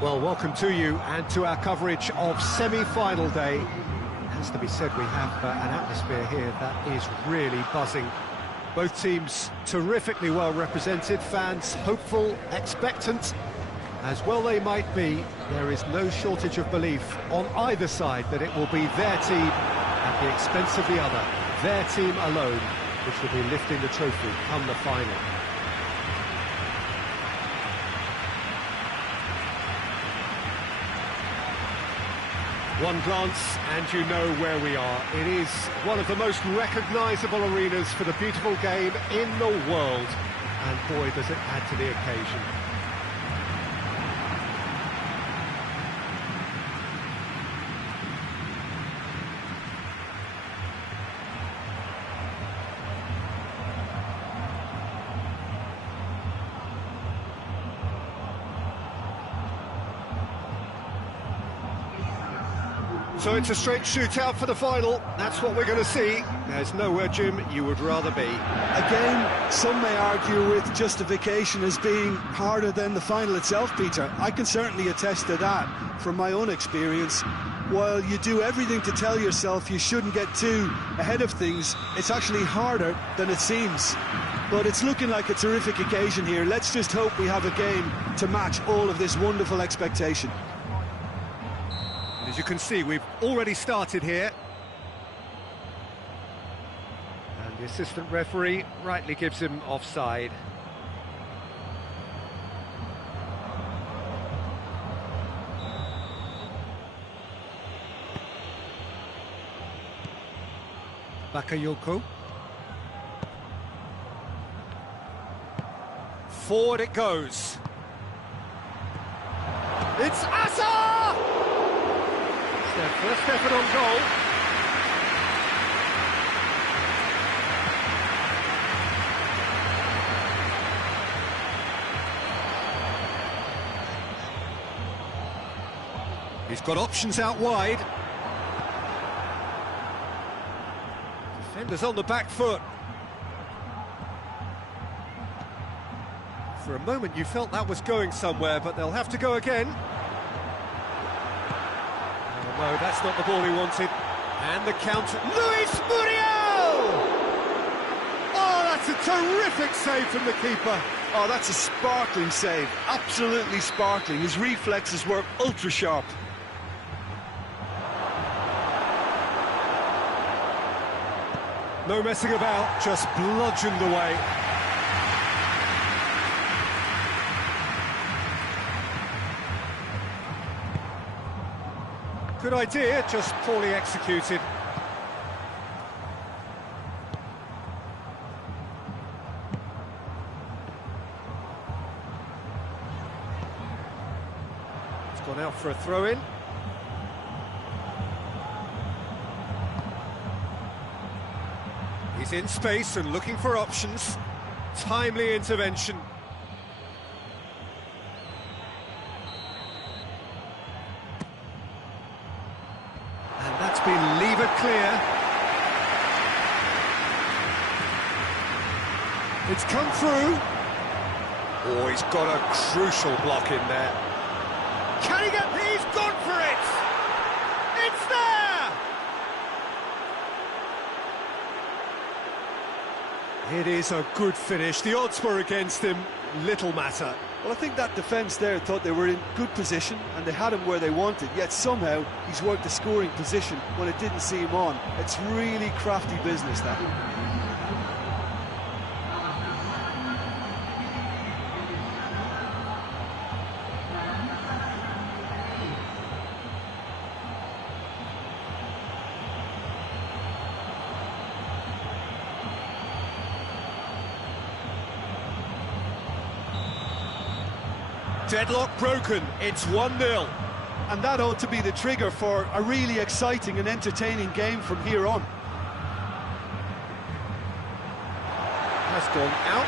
Well, welcome to you and to our coverage of semi-final day. It has to be said, we have an atmosphere here that is really buzzing. Both teams terrifically well represented, fans hopeful, expectant. As well they might be, there is no shortage of belief on either side that it will be their team at the expense of the other, their team alone, which will be lifting the trophy come the final. One glance and you know where we are. It is one of the most recognisable arenas for the beautiful game in the world. And boy, does it add to the occasion. So it's a straight shootout for the final. That's what we're going to see. There's nowhere, Jim, you would rather be. Again, some may argue with justification as being harder than the final itself, Peter. I can certainly attest to that from my own experience. While you do everything to tell yourself you shouldn't get too ahead of things, it's actually harder than it seems. But it's looking like a terrific occasion here. Let's just hope we have a game to match all of this wonderful expectation. As you can see, we've already started here. And the assistant referee rightly gives him offside. Bakayoko. Forward it goes. It's Asa! Their first effort on goal. He's got options out wide. Defenders on the back foot. For a moment you felt that was going somewhere, but they'll have to go again. No, that's not the ball he wanted. And the counter. Luis Muriel! Oh, that's a terrific save from the keeper. Oh, that's a sparkling save. Absolutely sparkling. His reflexes were ultra sharp. No messing about, just bludgeoned away. Good idea, just poorly executed. It's gone out for a throw-in. He's in space and looking for options. Timely intervention. Been levered clear. It's come through. Oh, he's got a crucial block in there. Can he get... He's gone for it! It's there! It is a good finish. The odds were against him. Little matter. Well, I think that defence there thought they were in good position and they had him where they wanted, yet somehow he's worked the scoring position when it didn't see him on. It's really crafty business, that. Deadlock broken, it's 1-0. And that ought to be the trigger for a really exciting and entertaining game from here on. Has gone out.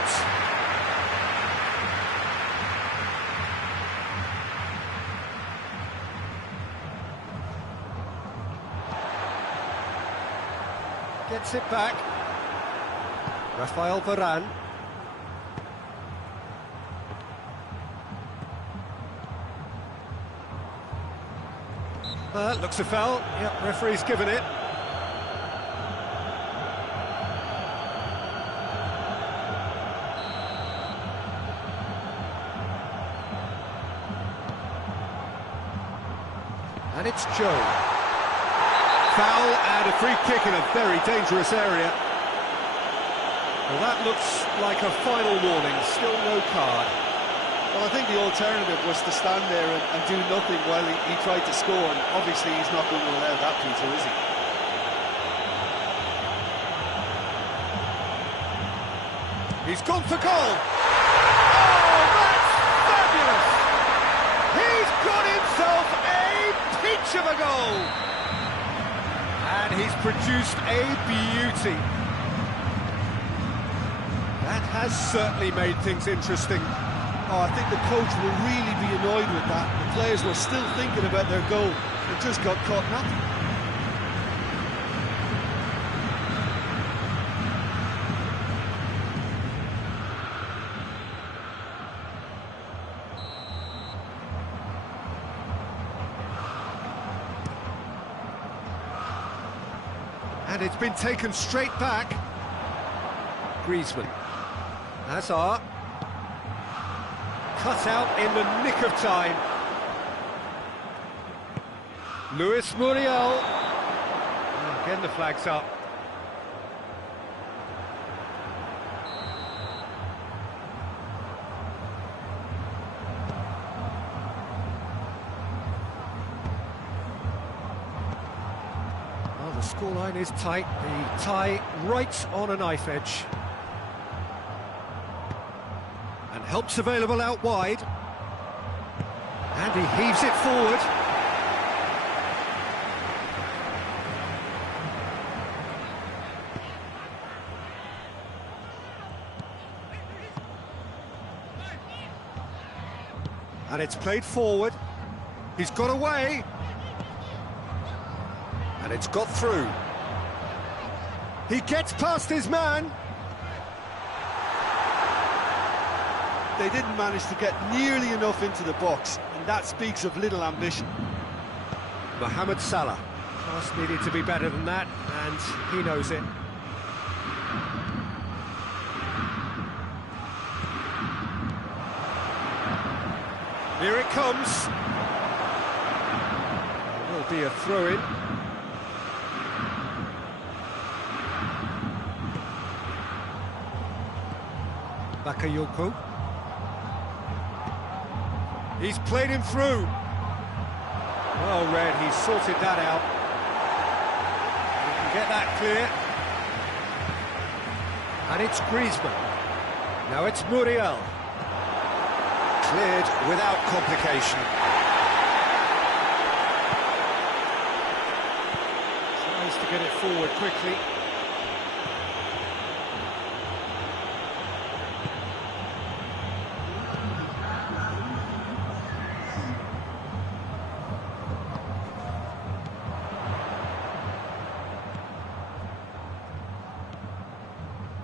Gets it back. Rafael Varane. Looks a foul. Yep, referee's given it. And it's Joe. Foul and a free kick in a very dangerous area. Well, that looks like a final warning, still no card. Well, I think the alternative was to stand there and do nothing while he tried to score, and obviously he's not going to allow that, Peter, is he? He's gone for goal! Oh, that's fabulous! He's got himself a peach of a goal! And he's produced a beauty. That has certainly made things interesting. Oh, I think the coach will really be annoyed with that. The players were still thinking about their goal and just got caught napping. And it's been taken straight back. Griezmann. Hazard. Cut out in the nick of time. Luis Muriel. Again the flag's up. Well, the scoreline is tight. The tie right on a knife edge. And help's available out wide. And he heaves it forward. And it's played forward. He's got away. And it's got through. He gets past his man. They didn't manage to get nearly enough into the box, and that speaks of little ambition. Mohamed Salah. Pass needed to be better than that, and he knows it. Here it comes. Will be a throw-in. Bakayoko. He's played him through. Well read, he's sorted that out. He can get that clear. And it's Griezmann. Now it's Muriel. Cleared without complication. Tries to get it forward quickly.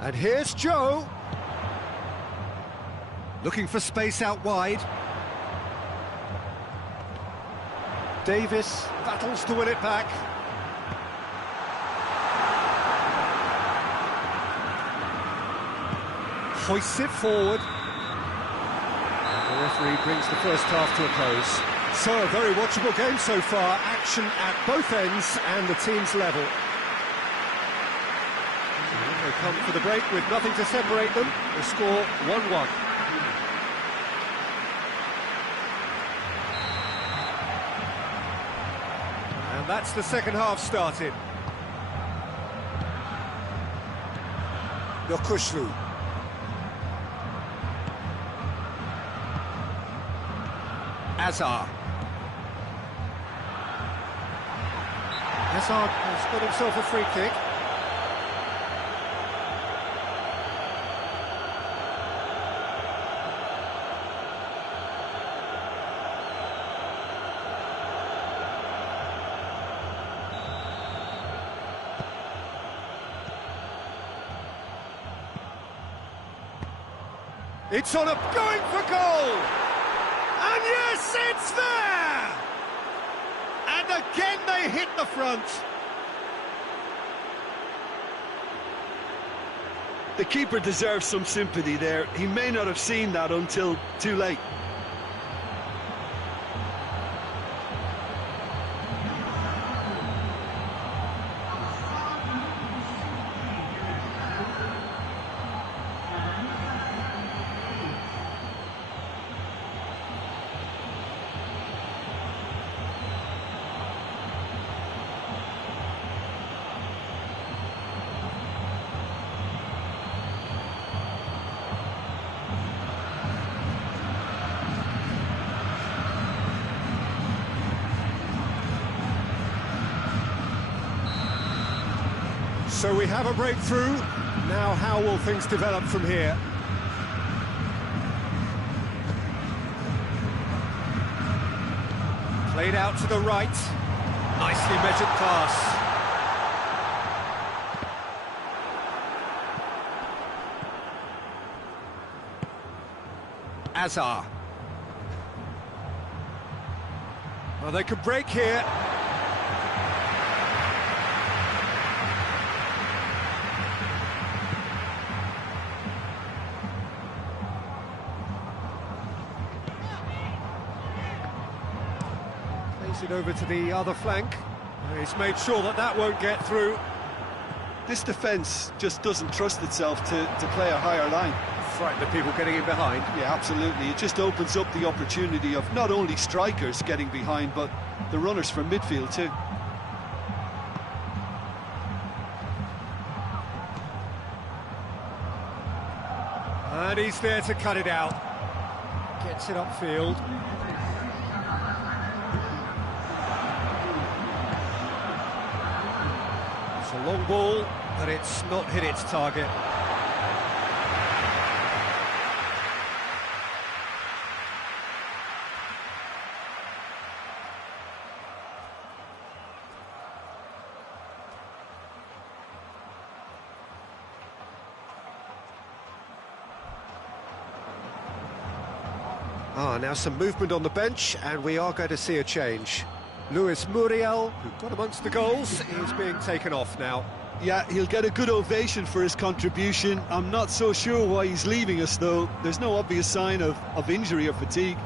And here's Joe. Looking for space out wide. Davis battles to win it back. Hoists it forward. And the referee brings the first half to a close. So a very watchable game so far. Action at both ends and the teams level. They come for the break with nothing to separate them. The score 1-1. And that's the second half started. Yokushlu. Hazard. Hazard has got himself a free kick. It's on up, going for goal! And yes, it's there! And again, the front. The keeper deserves some sympathy there. He may not have seen that until too late. So we have a breakthrough. Now how will things develop from here? Played out to the right. Nicely measured pass. Azar. Well, they could break here. It over to the other flank. He's made sure that that won't get through. This defence just doesn't trust itself to play a higher line. Frighten the people getting in behind. Yeah, absolutely. It just opens up the opportunity of not only strikers getting behind, but the runners from midfield too. And he's there to cut it out. Gets it upfield. It's a long ball, but it's not hit its target. Now some movement on the bench, and we are going to see a change. Luis Muriel, who got amongst the goals, is being taken off now. Yeah, he'll get a good ovation for his contribution. I'm not so sure why he's leaving us, though. There's no obvious sign of injury or fatigue.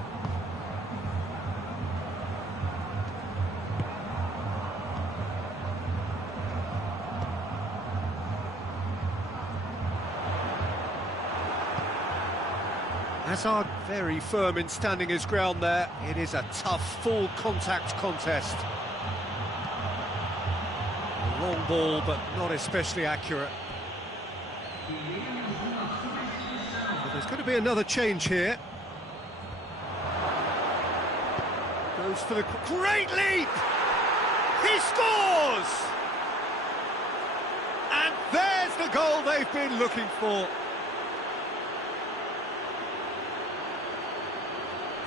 Hazard very firm in standing his ground there. It is a tough, full contact contest. A long ball, but not especially accurate. But there's going to be another change here. Goes for the great leap! He scores! And there's the goal they've been looking for.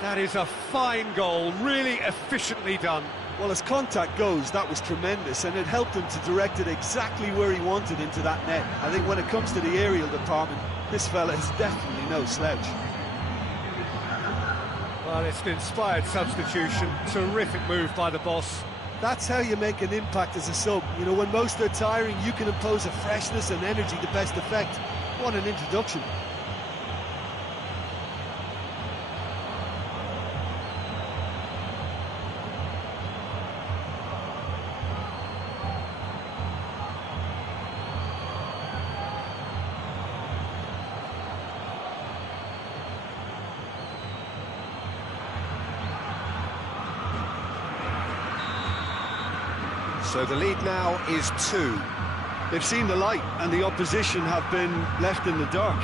That is a fine goal, really efficiently done. Well, as contact goes, that was tremendous, and it helped him to direct it exactly where he wanted into that net. I think when it comes to the aerial department, this fella is definitely no slouch. Well, it's an inspired substitution. Terrific move by the boss. That's how you make an impact as a sub. You know, when most are tiring, you can impose a freshness and energy to best effect. What an introduction. So the lead now is 2. They've seen the light, and the opposition have been left in the dark.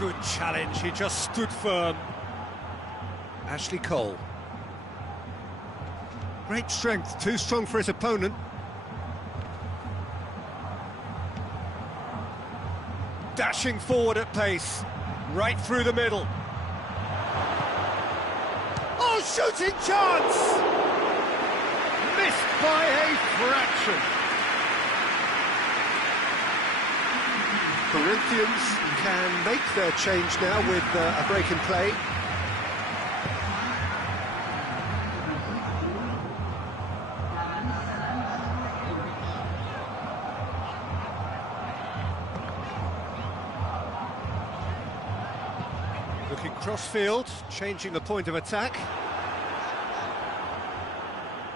Good challenge, he just stood firm. Ashley Cole. Great strength, too strong for his opponent. Dashing forward at pace, right through the middle. Oh, shooting chance! Missed by a fraction. Corinthians can make their change now with a break in play. Looking cross-field, changing the point of attack.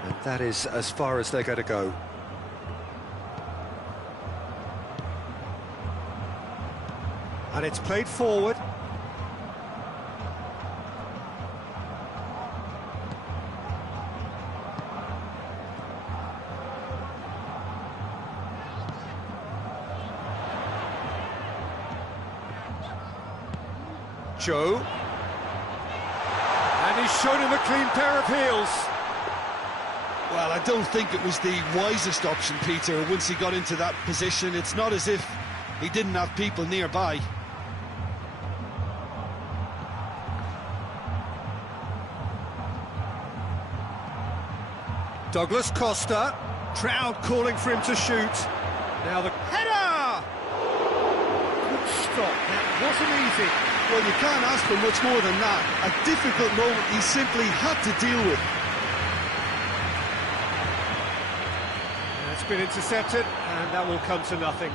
And that is as far as they're going to go. And it's played forward. Joe. And he's shown him a clean pair of heels. Well, I don't think it was the wisest option, Peter, once he got into that position. It's not as if he didn't have people nearby. Douglas Costa, crowd calling for him to shoot. Now the header! Good stop, that wasn't easy. Well, you can't ask for much more than that. A difficult moment he simply had to deal with. It's been intercepted, and that will come to nothing.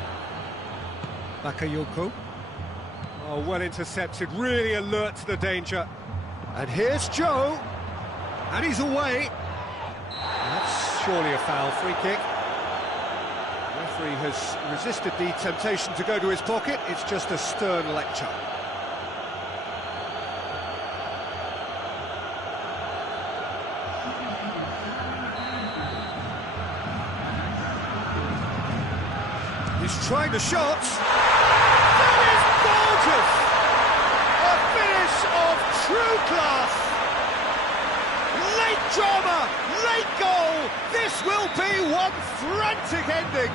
Bakayoko. Oh, well intercepted, really alert to the danger. And here's Joe, and he's away. That's surely a foul, free kick. The referee has resisted the temptation to go to his pocket. It's just a stern lecture. He's trying the shot. That is gorgeous! A finish of true class. Late drama, late goal. This will be one frantic ending.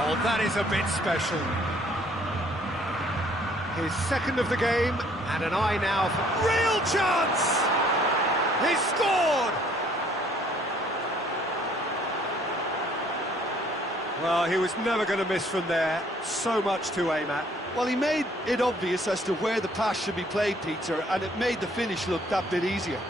Oh, that is a bit special. His second of the game, and an eye now for real chance. He scored. Well, he was never going to miss from there. So much to aim at. Well, he made it obvious as to where the pass should be played, Peter, and it made the finish look that bit easier.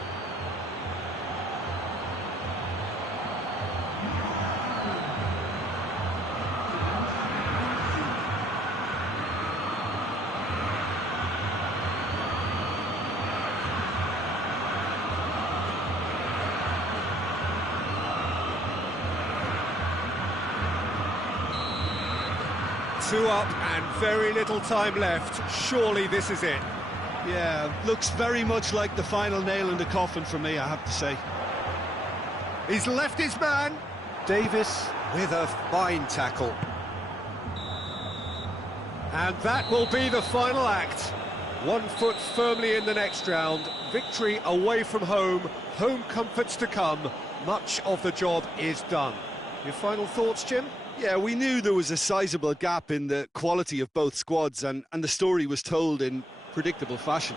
Two up and very little time left. Surely this is it. Yeah, looks very much like the final nail in the coffin for me, I have to say. He's left his man. Davis with a fine tackle. And that will be the final act. 1 foot firmly in the next round. Victory away from home. Home comforts to come. Much of the job is done. Your final thoughts, Jim? Yeah, we knew there was a sizable gap in the quality of both squads, and the story was told in predictable fashion.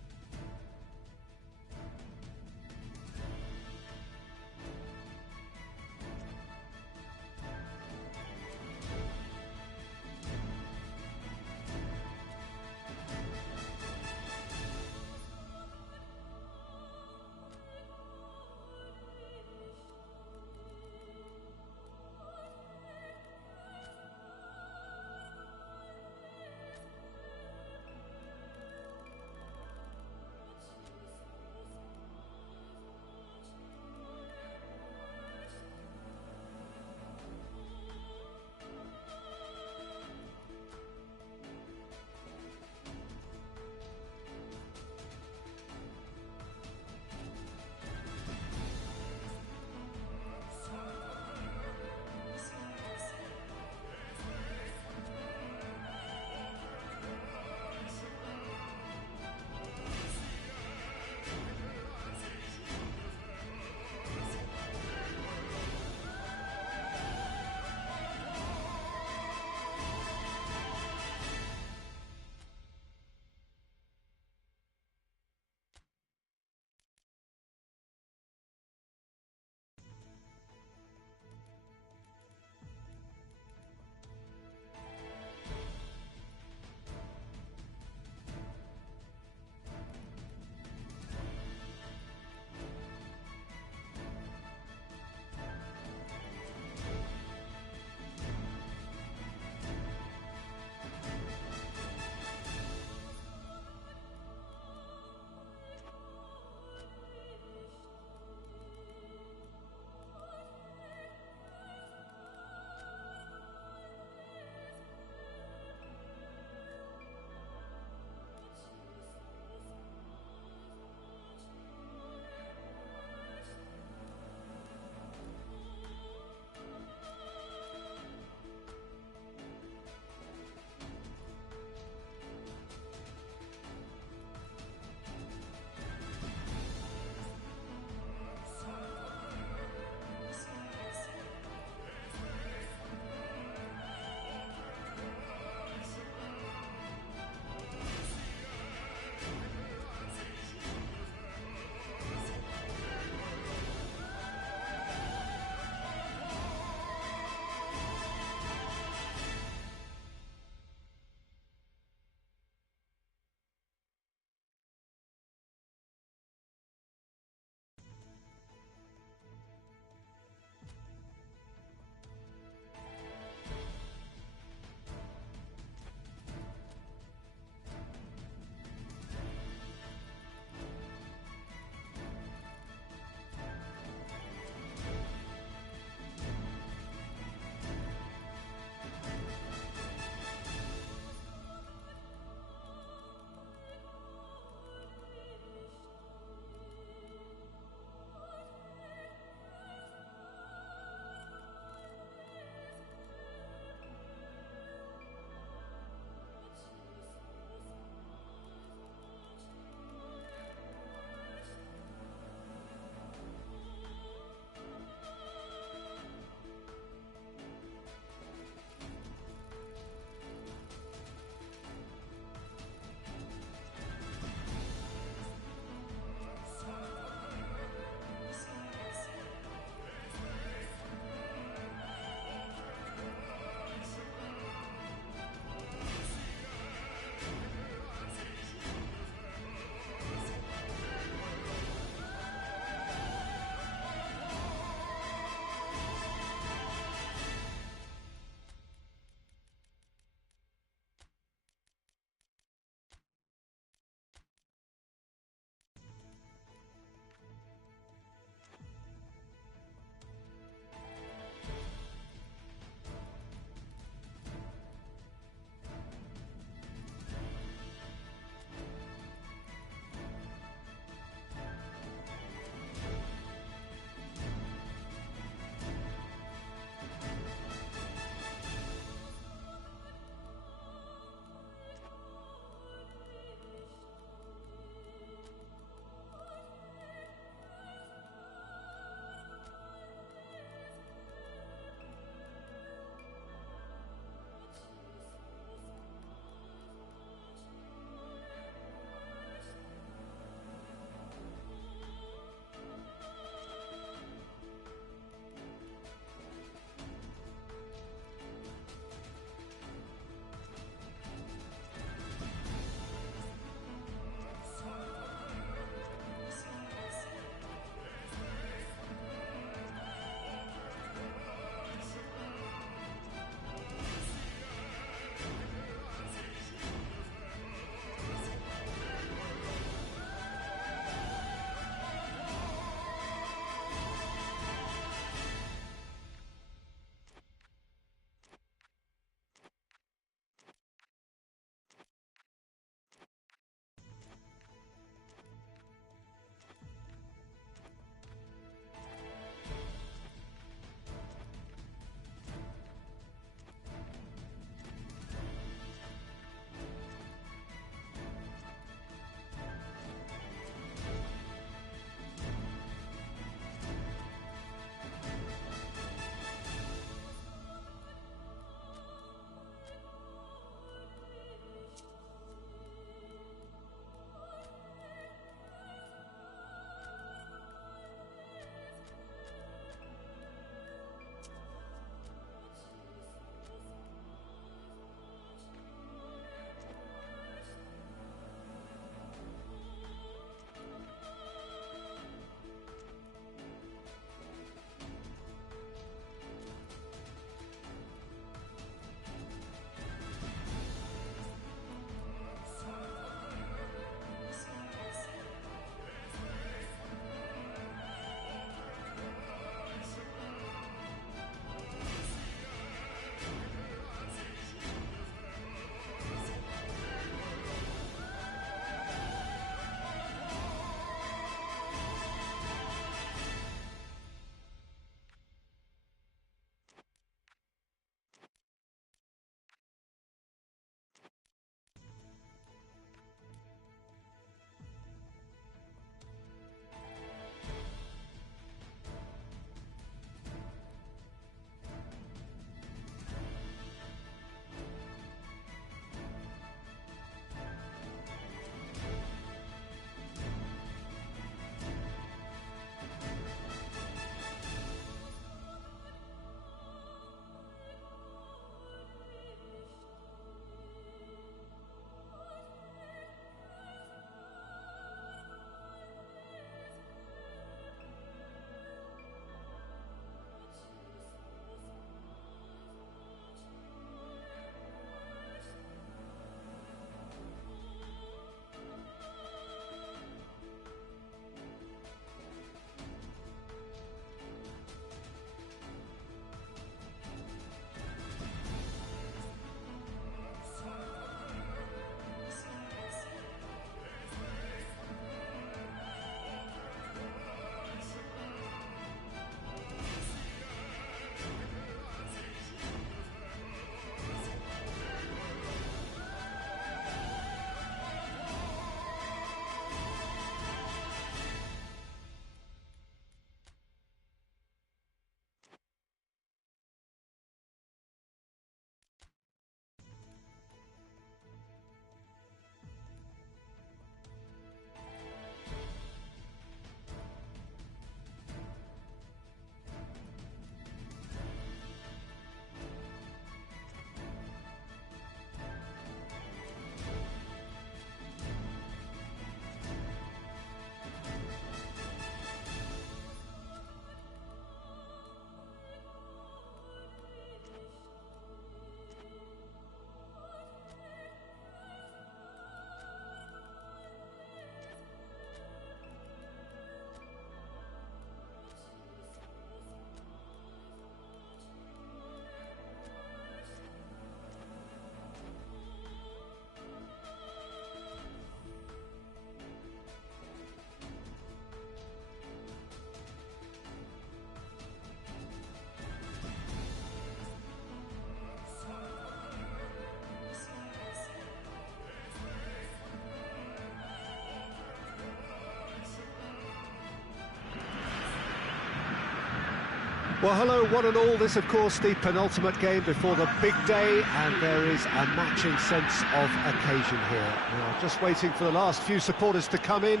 Well, hello, one and all. This, of course, the penultimate game before the big day, and there is a matching sense of occasion here. Now, just waiting for the last few supporters to come in.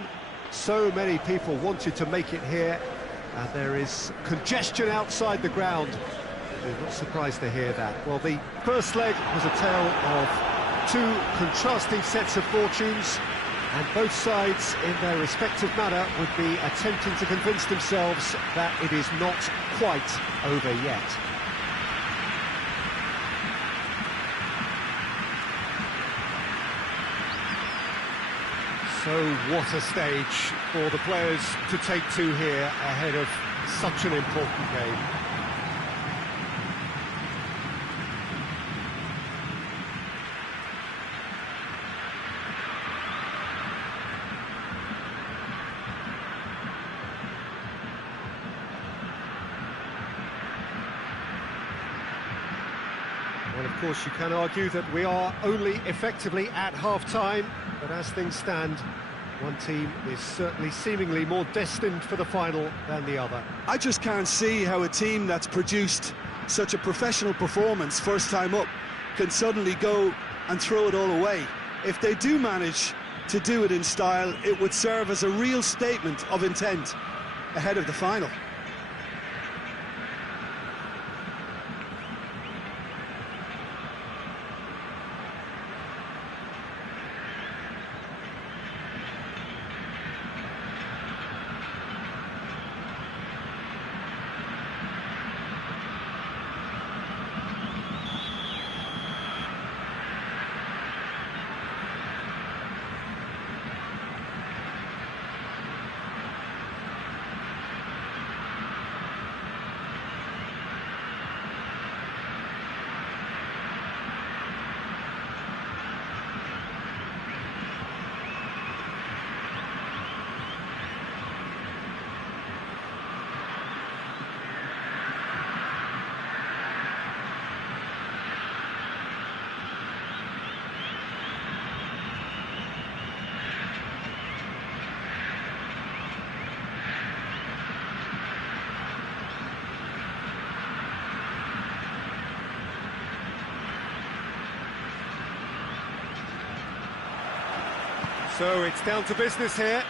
So many people wanted to make it here, and there is congestion outside the ground. You're not surprised to hear that. Well, the first leg was a tale of two contrasting sets of fortunes, and both sides, in their respective manner, would be attempting to convince themselves that it is not quite over yet. So what a stage for the players to take to here ahead of such an important game. Well, of course, you can argue that we are only effectively at half-time, but as things stand, one team is certainly seemingly more destined for the final than the other. I just can't see how a team that's produced such a professional performance first time up can suddenly go and throw it all away. If they do manage to do it in style, it would serve as a real statement of intent ahead of the final. So it's down to business here.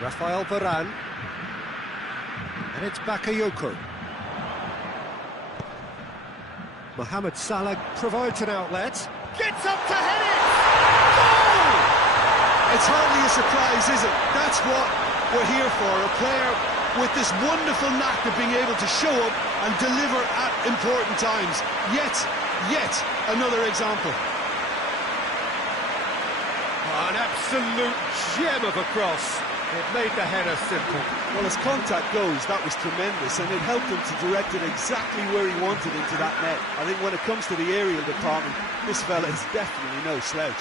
Rafael Varane, and it's Bakayoko. Mohamed Salah provides an outlet, gets up to head it! Goal! It's hardly a surprise, is it? That's what we're here for, a player with this wonderful knack of being able to show up and deliver at important times. Yet another example. An absolute gem of a cross. It made the header simple. Well, as contact goes, that was tremendous, and it helped him to direct it exactly where he wanted into that net. I think when it comes to the aerial department, this fella is definitely no slouch.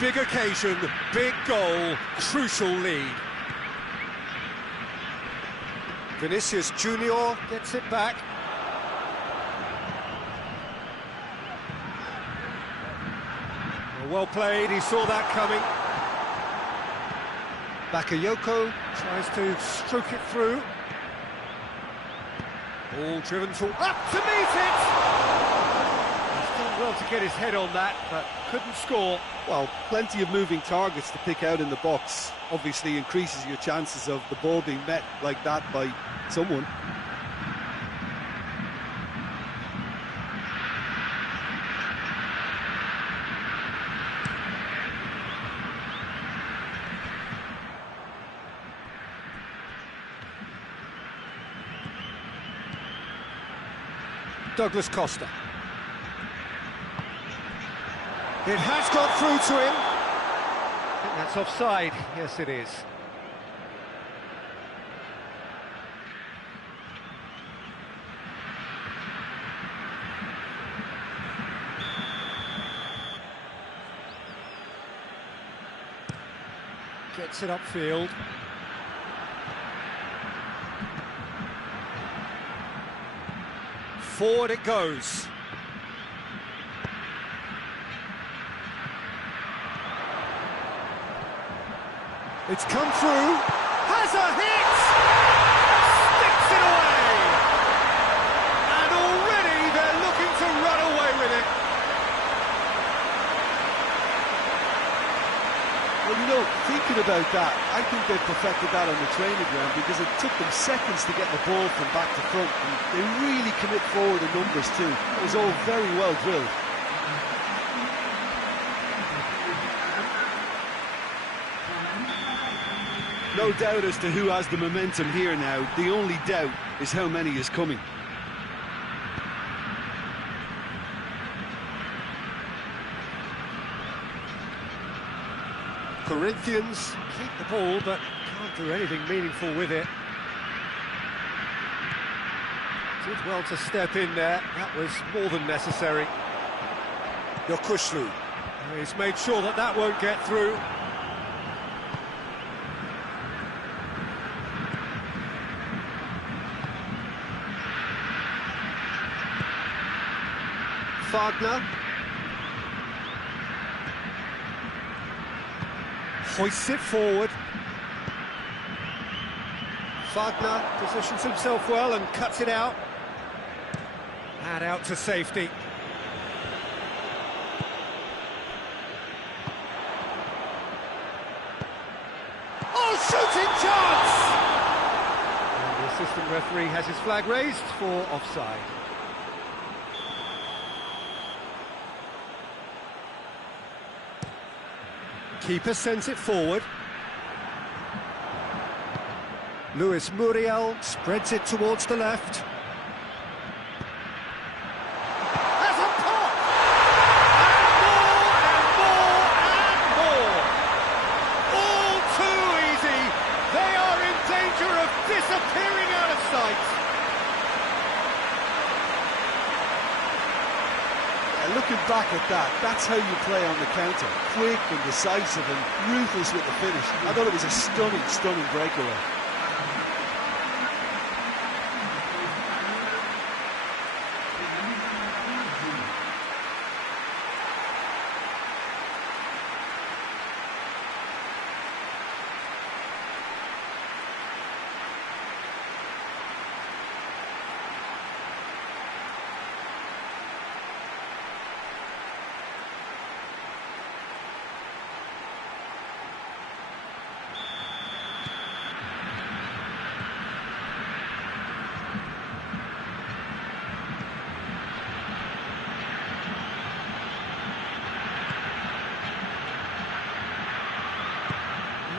Big occasion, big goal, crucial lead. Vinicius Junior gets it back. Well played, he saw that coming. Bakayoko tries to stroke it through. Ball driven up to meet it! He's done well to get his head on that, but couldn't score. Well, plenty of moving targets to pick out in the box. Obviously increases your chances of the ball being met like that by someone. Douglas Costa. It has got through to him. I think that's offside. Yes, it is. Gets it upfield. Forward it goes. It's come through. Has a hit! Sticks it away! And already they're looking to run away with it. Well, you know, thinking about that, I think they've perfected that on the training ground because it took them seconds to get the ball from back to front, and they really commit forward in numbers too. It was all very well drilled. No doubt as to who has the momentum here now. The only doubt is how many is coming. Corinthians keep the ball, but can't do anything meaningful with it. Did well to step in there. That was more than necessary. Yokushlu. He's made sure that that won't get through. Wagner. Hoists it forward. Wagner positions himself well and cuts it out. And out to safety. Oh, shooting chance! And the assistant referee has his flag raised for offside. Keeper sends it forward. Luis Muriel spreads it towards the left. Has a pop! And more! All too easy. They are in danger of disappearing out of sight. Looking back at that, that's how you play on the counter. Quick and decisive and ruthless with the finish. I thought it was a stunning, stunning breakaway.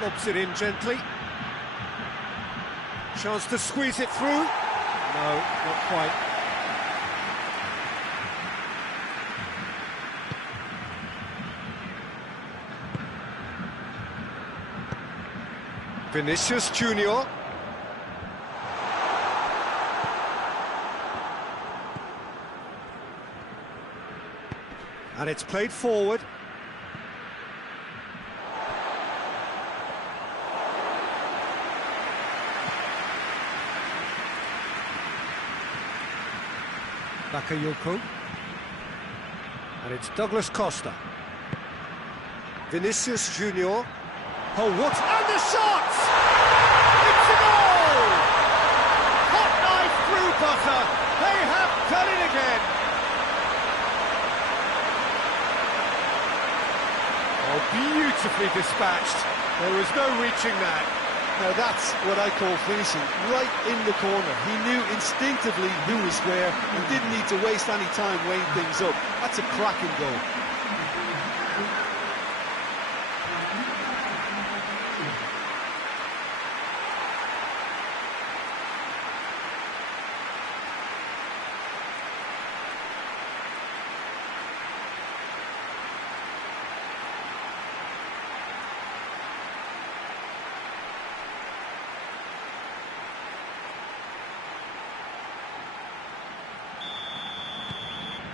Lobs it in gently. Chance to squeeze it through. No, not quite. Vinicius Junior. And it's played forward. Bakayoko. And it's Douglas Costa. Vinicius Junior. Oh, what? And the shot! It's a goal! Hot knife through butter. They have done it again. Oh, beautifully dispatched. There was no reaching that. Now that's what I call finishing, right in the corner. He knew instinctively who was where and didn't need to waste any time weighing things up. That's a cracking goal.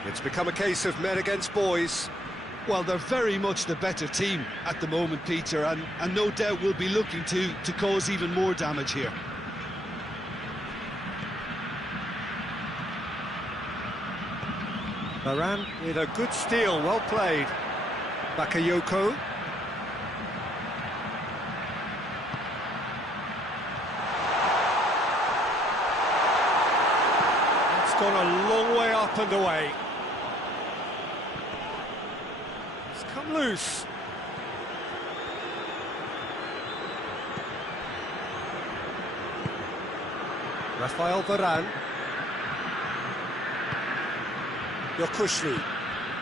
It's become a case of men against boys. Well, they're very much the better team at the moment, Peter, and no doubt will be looking to cause even more damage here. Varane with a good steal, well played. Bakayoko. It's gone a long way up and away. It's come loose. Rafael Varane. Yokushli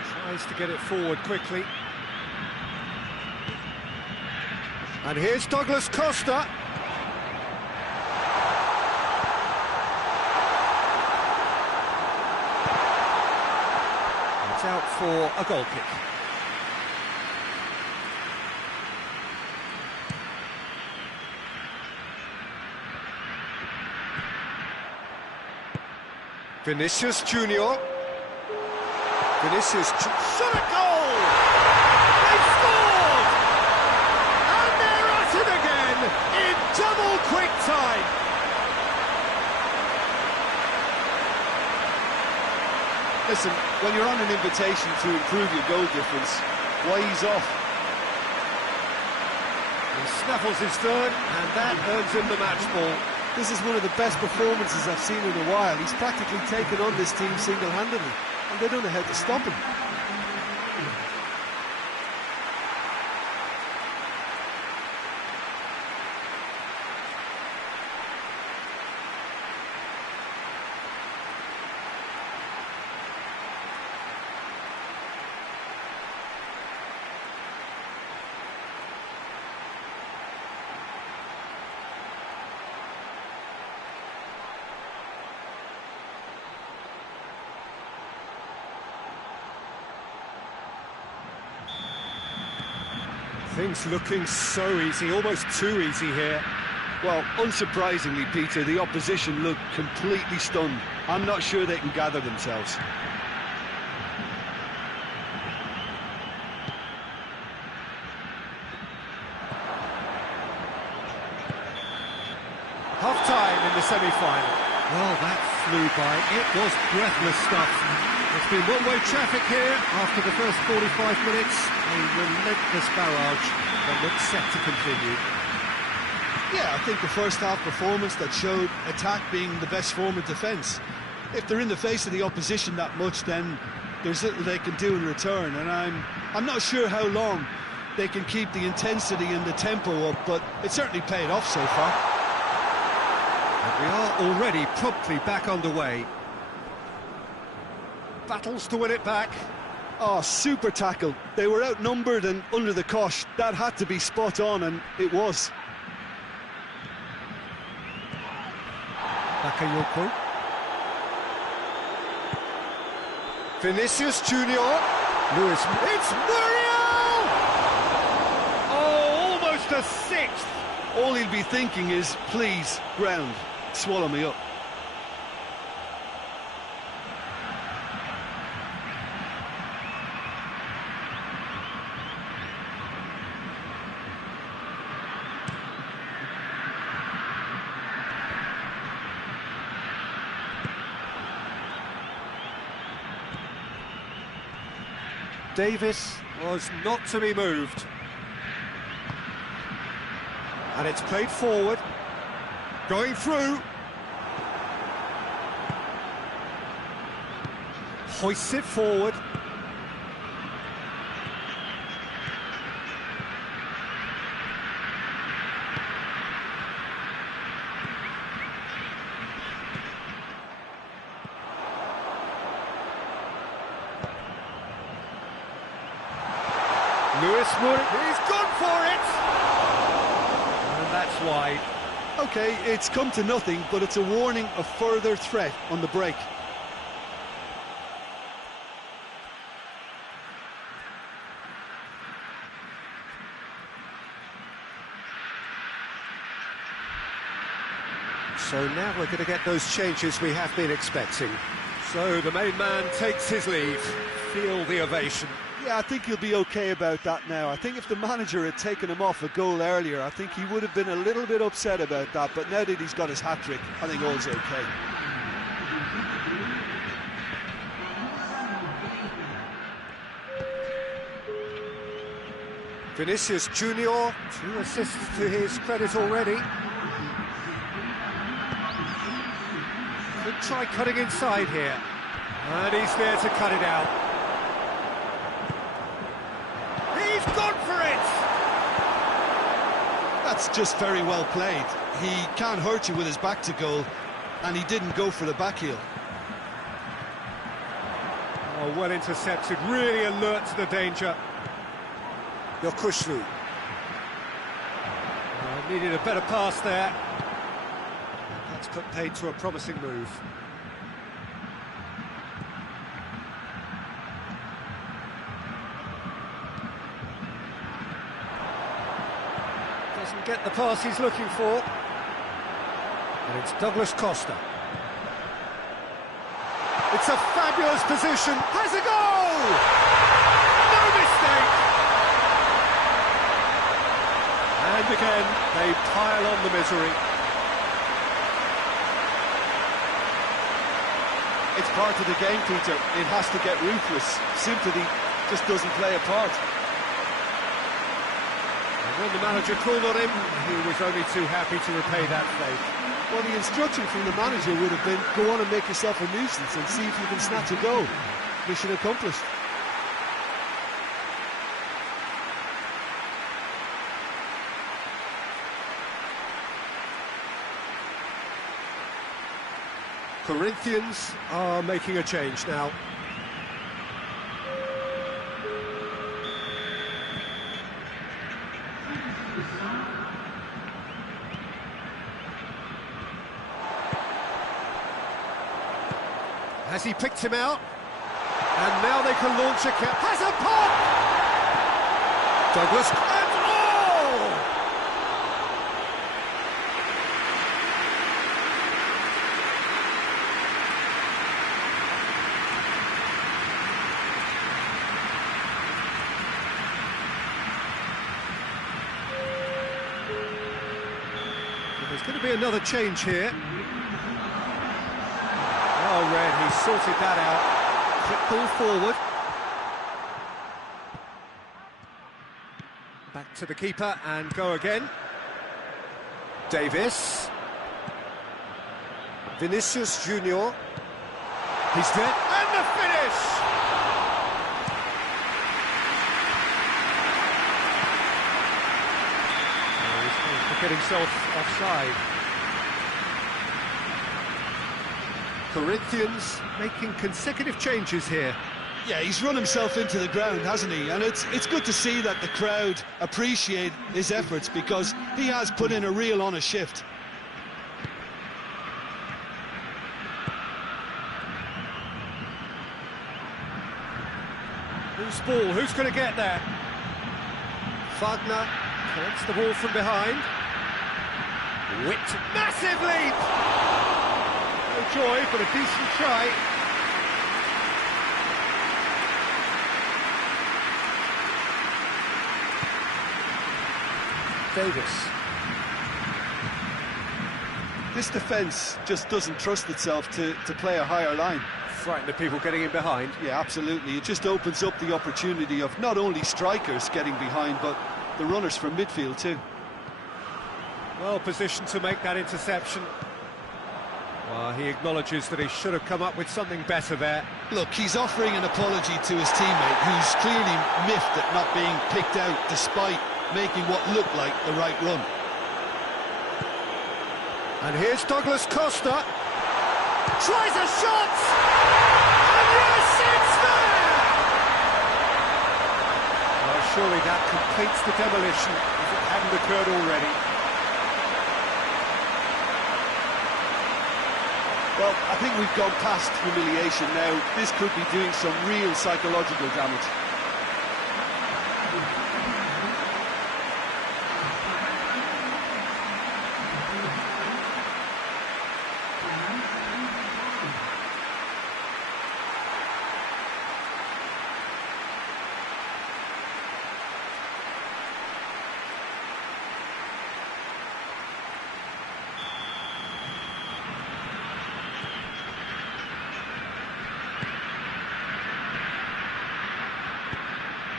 tries to get it forward quickly. And here's Douglas Costa. It's out for a goal kick. Vinicius Junior. Vinicius shot a goal! They've scored! And they're at it again in double quick time. Listen, when you're on an invitation to improve your goal difference, why ease off? He snaffles his third, and that earns him the match ball. This is one of the best performances I've seen in a while. He's practically taken on this team single-handedly, and they don't know how to stop him. Things looking so easy, almost too easy here. Well, unsurprisingly, Peter, the opposition look completely stunned. I'm not sure they can gather themselves. Half-time in the semi-final. Well, that flew by. It was breathless stuff. It's been one-way traffic here after the first 45 minutes. A relentless barrage that looks set to continue. Yeah, I think the first half performance that showed attack being the best form of defence. If they're in the face of the opposition that much, then there's little they can do in return, and I'm not sure how long they can keep the intensity and the tempo up, but it certainly paid off so far. And we are already promptly back underway. Battles to win it back. Oh, super tackle. They were outnumbered and under the cosh. That had to be spot on, and it was. Bakayoko. Vinicius Junior. Lewis. It's Muriel! Oh, almost a sixth. All he'll be thinking is, please, ground, swallow me up. Davis was not to be moved. And it's played forward. Going through. Hoists it forward. Lewis Moore, he's gone for it! And that's wide. Okay, it's come to nothing, but it's a warning of further threat on the break. So now we're going to get those changes we have been expecting. So the main man takes his leave. Feel the ovation. Yeah, I think he'll be okay about that now. I think if the manager had taken him off a goal earlier, I think he would have been a little bit upset about that. But now that he's got his hat-trick, I think all's okay. Vinicius Junior, 2 assists to his credit already. Could try cutting inside here. And he's there to cut it out. He's gone for it! That's just very well played. He can't hurt you with his back to goal, and he didn't go for the back heel. Oh, well intercepted, really alert to the danger. Yokushlu. Needed a better pass there. That's put paid to a promising move. Doesn't get the pass he's looking for. And it's Douglas Costa. It's a fabulous position. Has a goal! No mistake! And again, they pile on the misery. It's part of the game, Peter. It has to get ruthless. Sympathy just doesn't play a part. And when the manager called on him, he was only too happy to repay that faith. Well, the instruction from the manager would have been, go on and make yourself a nuisance and see if you can snatch a goal. Mission accomplished. Corinthians are making a change now. Has he picked him out? And now they can launch a kick. Has a pop! Douglas, and oh! There's going to be another change here. Oh, Red, he sorted that out. Quick ball forward. Back to the keeper and go again. Davis. Vinicius Junior. He's there. And the finish! Oh, he's going to get himself offside. Corinthians making consecutive changes here. Yeah, he's run himself into the ground, hasn't he? And it's good to see that the crowd appreciate his efforts, because he has put in a real honest shift. Who's ball? Who's going to get there? Wagner collects the ball from behind. Whipped, massive leap! No joy, but a decent try. Davis. This defence just doesn't trust itself to play a higher line. frighten the people getting in behind. Yeah, absolutely. It just opens up the opportunity of not only strikers getting behind, but the runners from midfield too. Well positioned to make that interception. Well, he acknowledges that he should have come up with something better there. Look, he's offering an apology to his teammate, who's clearly miffed at not being picked out despite making what looked like the right run. And here's Douglas Costa. Tries a shot! And yes, it's there! Well, surely that completes the demolition if it hadn't occurred already. Well, I think we've gone past humiliation now. This could be doing some real psychological damage.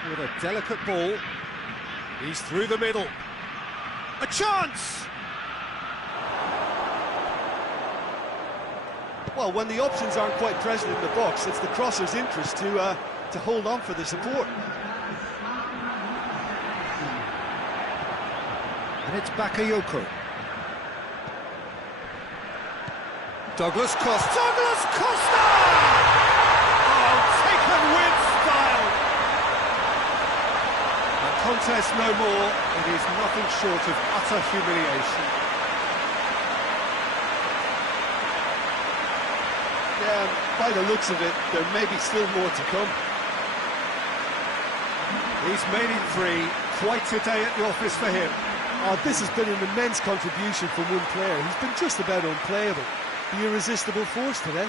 With a delicate ball, he's through the middle. A chance! Well, when the options aren't quite present in the box, it's the crosser's interest to hold on for the support. And it's Bakayoko. Douglas Costa. Douglas Costa! Oh, taken with style! A contest no more. It is nothing short of utter humiliation. Yeah, by the looks of it, there may be still more to come. He's made it three. Quite a day at the office for him. Oh, this has been an immense contribution from one player. He's been just about unplayable. The irresistible force today.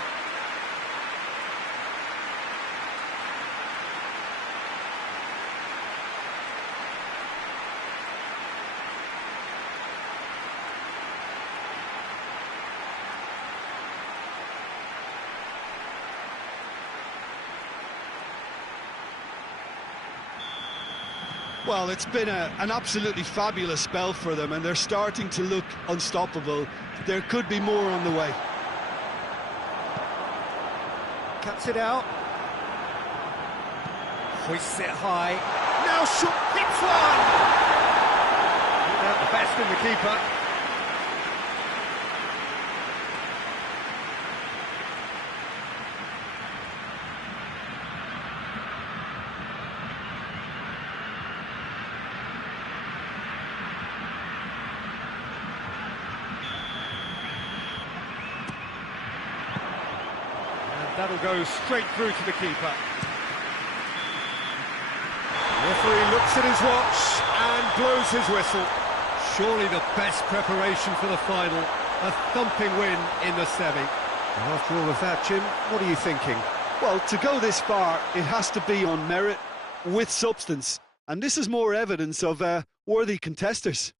Well, it's been an absolutely fabulous spell for them, and they're starting to look unstoppable. There could be more on the way. Cuts it out. Hoists it high. Now shoot, hits one! Not the best in the keeper. That'll go straight through to the keeper. Referee looks at his watch and blows his whistle. Surely the best preparation for the final. A thumping win in the semi. And after all of that, Jim, what are you thinking? Well, to go this far, it has to be on merit, with substance. And this is more evidence of worthy contesters.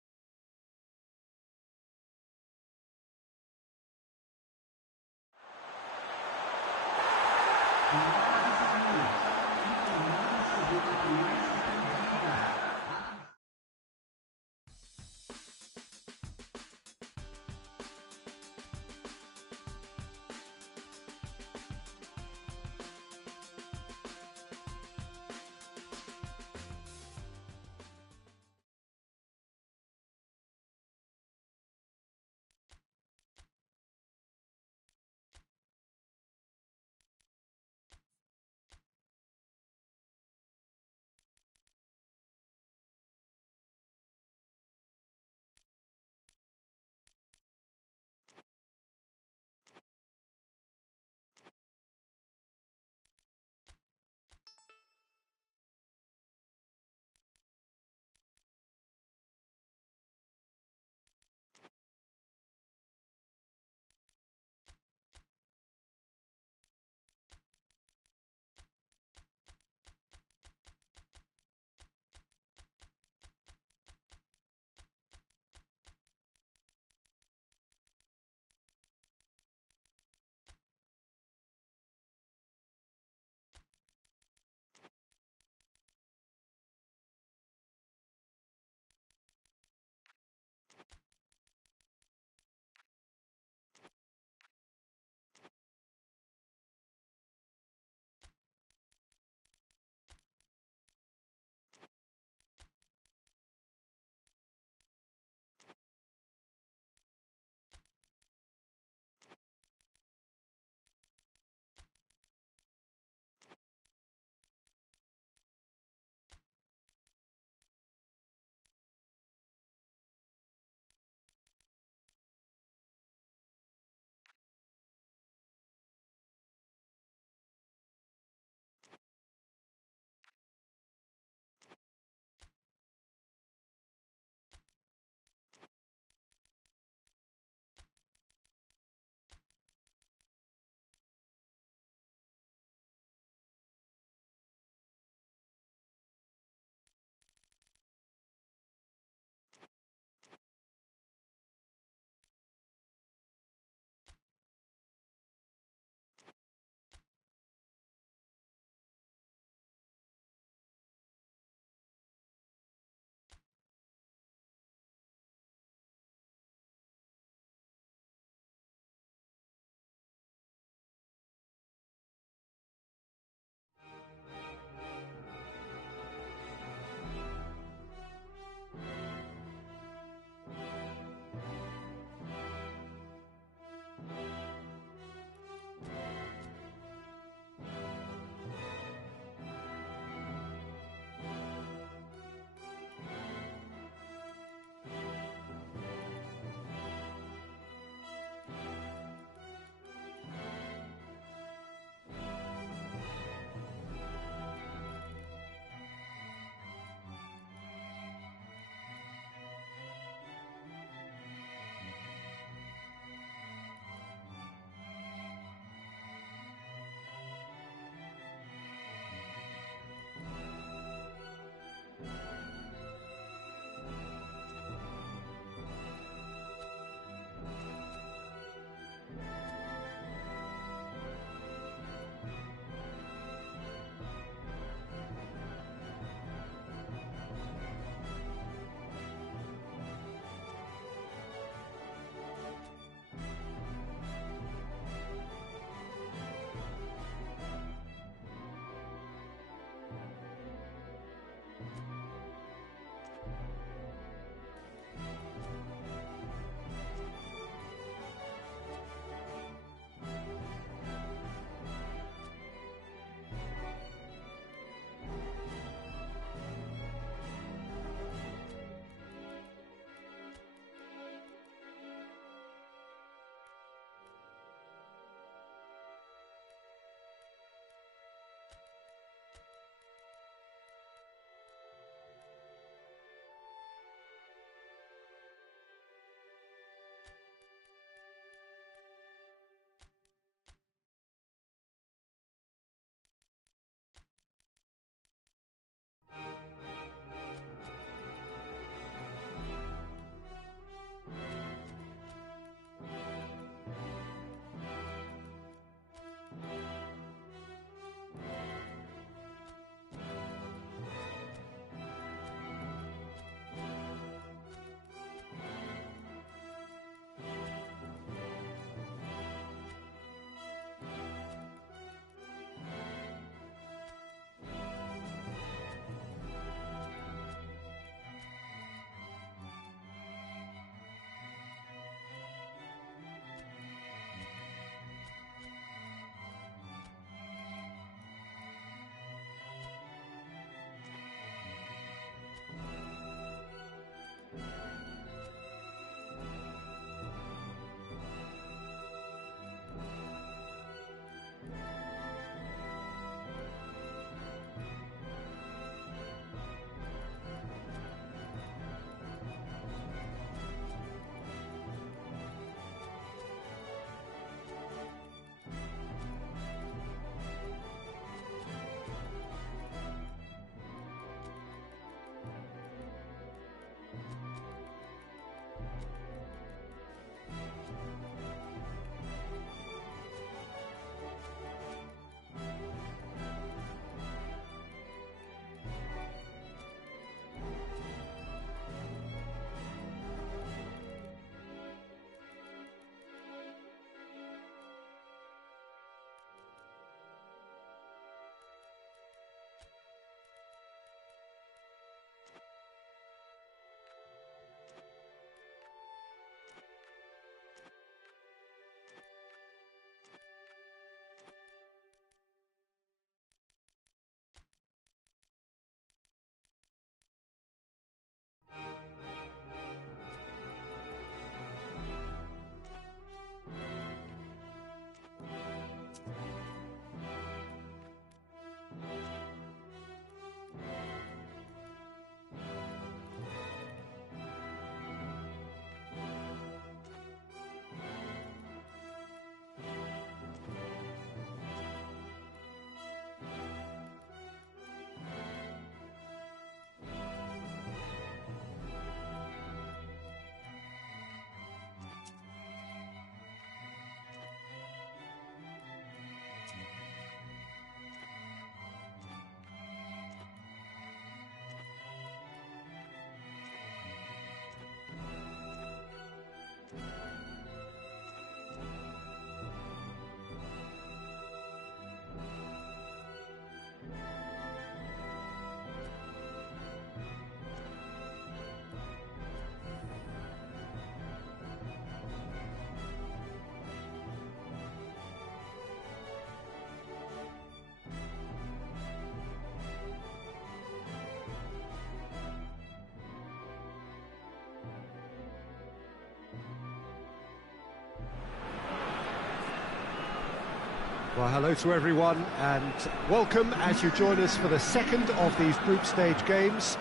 Well, hello to everyone and welcome as you join us for the second of these group stage games.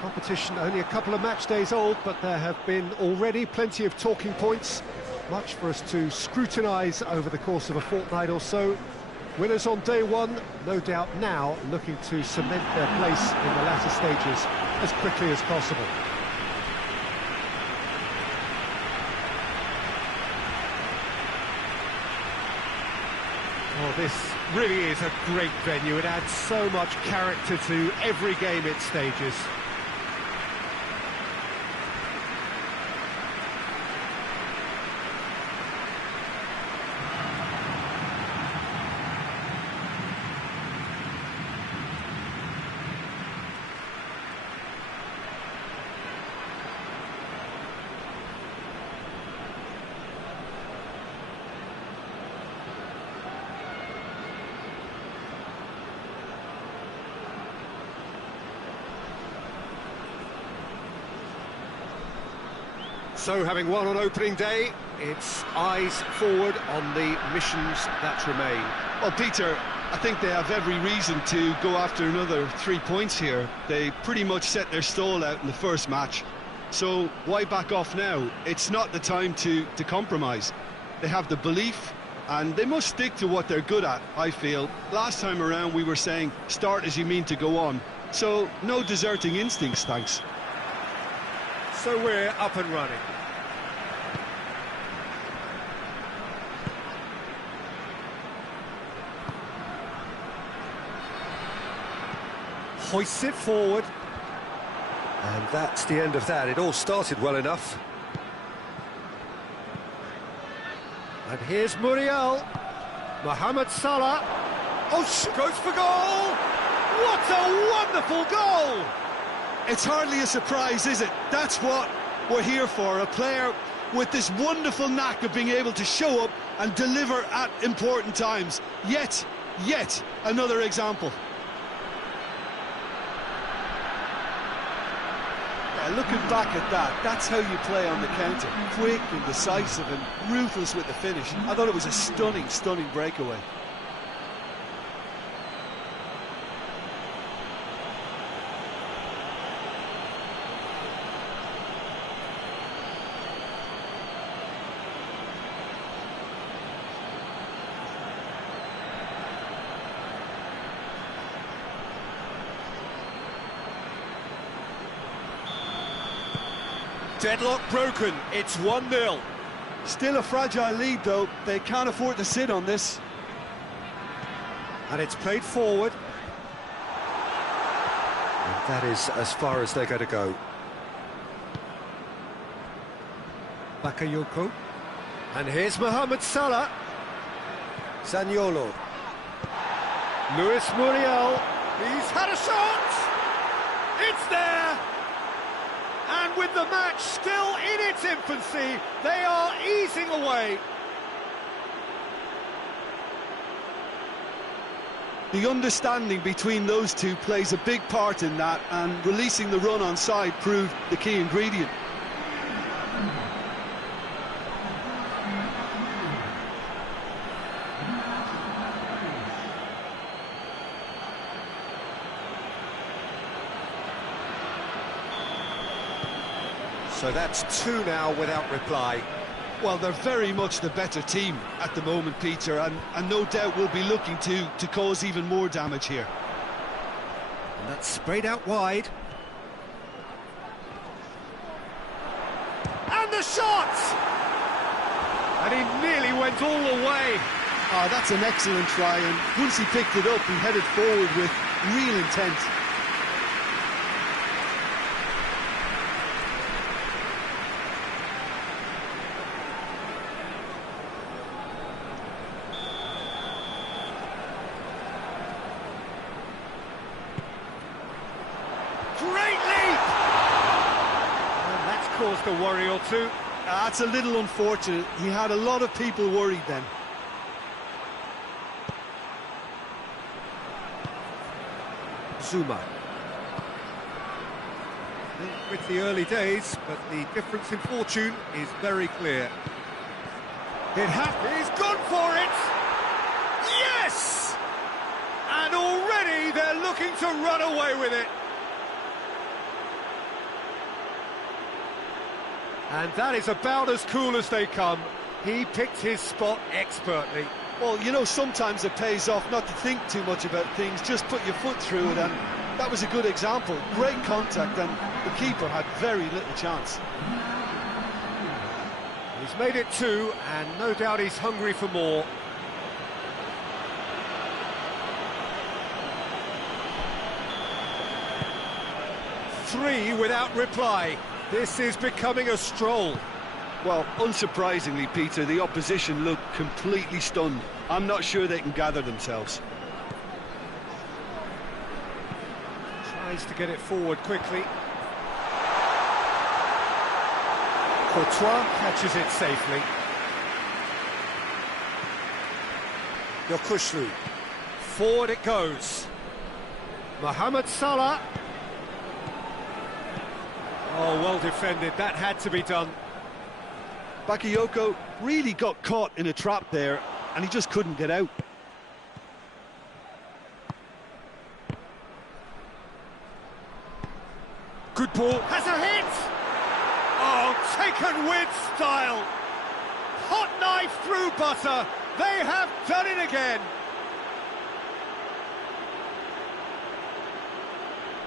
Competition only a couple of match days old, but there have been already plenty of talking points, much for us to scrutinise over the course of a fortnight or so. Winners on day one, no doubt now looking to cement their place in the latter stages as quickly as possible. Well, this really is a great venue. It adds so much character to every game it stages. So, having won on opening day, it's eyes forward on the missions that remain. Well, Peter, I think they have every reason to go after another 3 points here. They pretty much set their stall out in the first match. So, why back off now? It's not the time to compromise. They have the belief, and they must stick to what they're good at, I feel. Last time around, we were saying, start as you mean to go on. So, no deserting instincts, thanks. So we're up and running. Hoists it forward. And that's the end of that. It all started well enough. And here's Muriel. Mohamed Salah. Oh, goes for goal! What a wonderful goal! It's hardly a surprise, is it? That's what we're here for, a player with this wonderful knack of being able to show up and deliver at important times. Yet another example. Yeah, looking back at that, that's how you play on the counter. Quick and decisive and ruthless with the finish. I thought it was a stunning breakaway. Deadlock broken, it's 1-0. Still a fragile lead though, they can't afford to sit on this. And it's played forward. And that is as far as they're going to go. Bakayoko. And here's Mohamed Salah. Zaniolo. Luis Muriel. He's had a shot! It's there! And with the match still in its infancy, they are easing away. The understanding between those two plays a big part in that, and releasing the run on side proved the key ingredient. So that's 2 now without reply. Well, they're very much the better team at the moment, Peter, and no doubt will be looking to cause even more damage here. And that's sprayed out wide. And the shot! And he nearly went all the way. Oh, that's an excellent try, and once he picked it up, he headed forward with real intent. Caused a worry or two. That's a little unfortunate. He had a lot of people worried then. Zuma. With the early days, but the difference in fortune is very clear. He's gone for it! Yes! looking to run away with it. And that is about as cool as they come. He picked his spot expertly. Well, you know, sometimes it pays off not to think too much about things, just put your foot through it, and that was a good example. Great contact, and the keeper had very little chance. He's made it 2, and no doubt he's hungry for more. Three without reply. This is becoming a stroll. Well, unsurprisingly, Peter, the opposition looked completely stunned. I'm not sure they can gather themselves. Tries to get it forward quickly. Courtois catches it safely. Yokushlu. Forward it goes. Mohamed Salah. Oh, well defended. That had to be done. Bakayoko really got caught in a trap there, and he just couldn't get out. Good ball. Has a hit! Oh, taken with style. Hot knife through butter. They have done it again.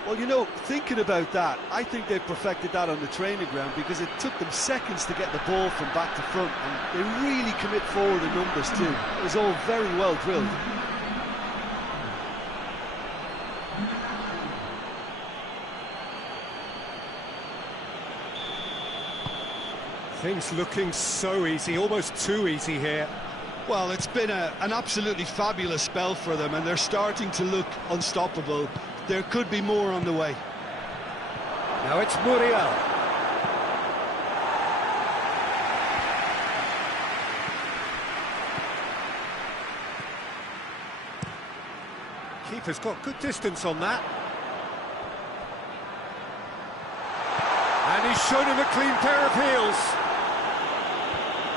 Well, you know, thinking about that, I think they perfected that on the training ground, because it took them seconds to get the ball from back to front, and they really commit forward in numbers too. It was all very well drilled. Things looking so easy, almost too easy here. Well, it's been an absolutely fabulous spell for them, and they're starting to look unstoppable. There could be more on the way. Now it's Muriel. Keeper's got good distance on that. And he's shown him a clean pair of heels.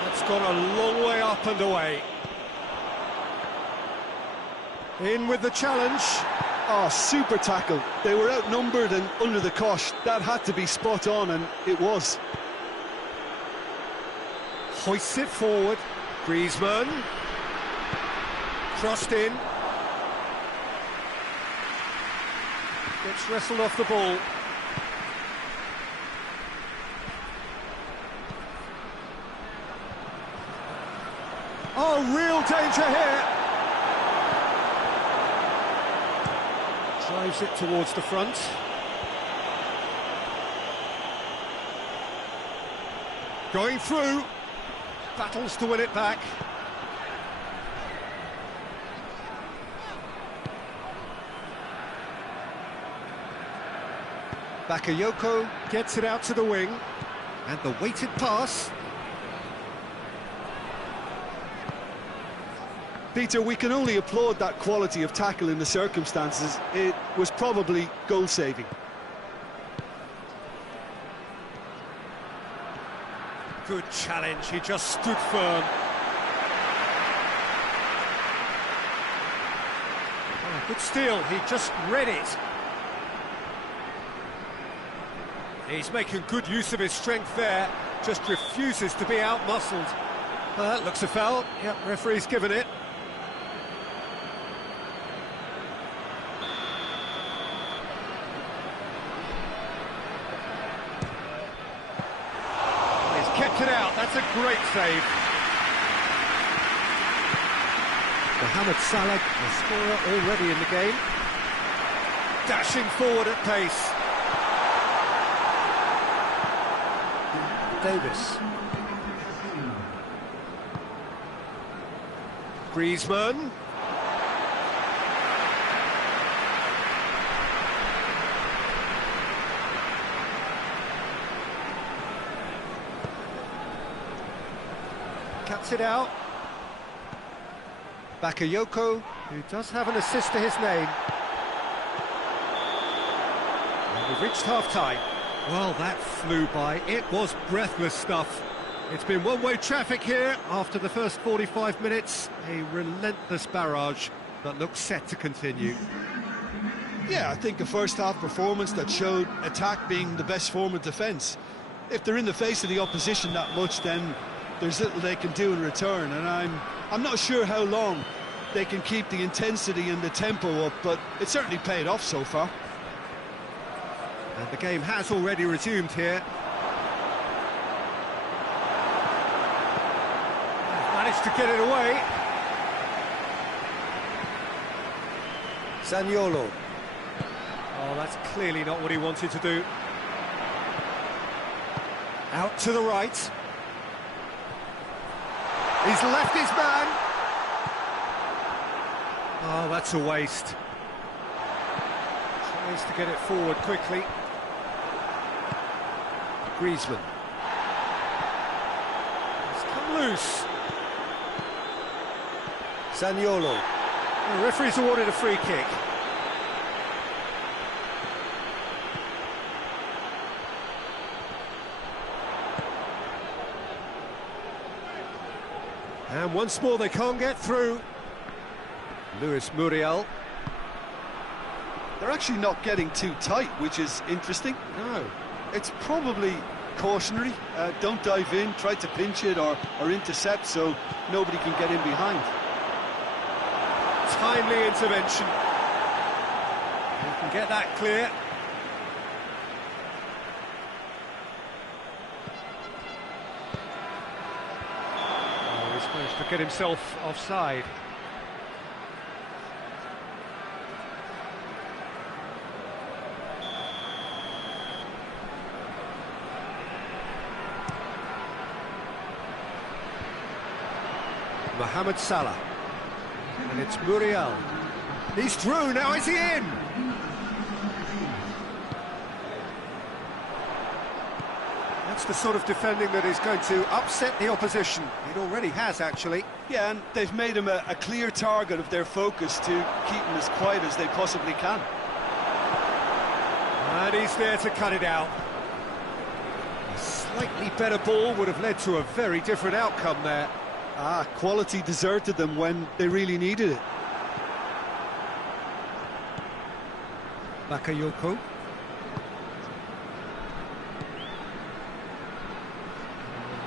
That's gone a long way up and away. In with the challenge. Oh, super tackle. They were outnumbered and under the cosh. That had to be spot on, and it was. Hoists it forward. Griezmann. Crossed in. Gets wrestled off the ball. Oh, real danger here. Drives it towards the front. Going through. Battles to win it back. Bakayoko gets it out to the wing. And the weighted pass. Peter, we can only applaud that quality of tackle in the circumstances. It was probably goal-saving. Good challenge, he just stood firm. Oh, good steal, he just read it. He's making good use of his strength there, just refuses to be out-muscled. That looks a foul. Yep, referee's given it. Kept it out, that's a great save. Mohamed Salah, the scorer already in the game. Dashing forward at pace. Davis. Griezmann. Cuts it out. Bakayoko, who does have an assist to his name. And we've reached half-time. Well, that flew by. It was breathless stuff. It's been one-way traffic here after the first 45 minutes. A relentless barrage that looks set to continue. Yeah, I think a first-half performance that showed attack being the best form of defence. If they're in the face of the opposition that much, then there's little they can do in return, and I'm not sure how long they can keep the intensity and the tempo up, but it certainly paid off so far. And the game has already resumed here. They've managed to get it away. Zaniolo. Oh, that's clearly not what he wanted to do. Out to the right. He's left his man. Oh, that's a waste. Tries to get it forward quickly. Griezmann. It's come loose. Zaniolo. The referee's awarded a free kick. And once more they can't get through. Luis Muriel. They're actually not getting too tight, which is interesting. No. It's probably cautionary. Don't dive in, try to pinch it or intercept so nobody can get in behind. Timely intervention. You can get that clear. Oh, he's managed to get himself offside. Mohamed Salah. And it's Muriel. He's through, now is he in? That's the sort of defending that is going to upset the opposition. It already has, actually. Yeah, and they've made him a clear target of their focus to keep him as quiet as they possibly can. And he's there to cut it out. A slightly better ball would have led to a very different outcome there. Quality deserted them when they really needed it. Bakayoko.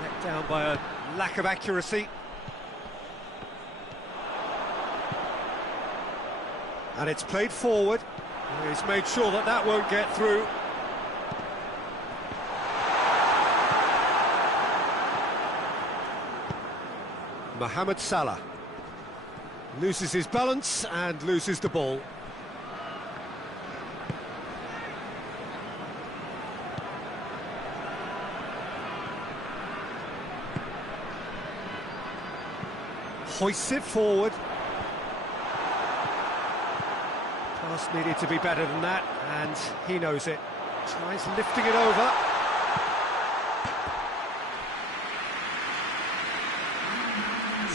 Let down by a lack of accuracy. And it's played forward. He's made sure that that won't get through. Mohamed Salah loses his balance and loses the ball. Hoists it forward. Pass needed to be better than that, and he knows it. Tries lifting it over.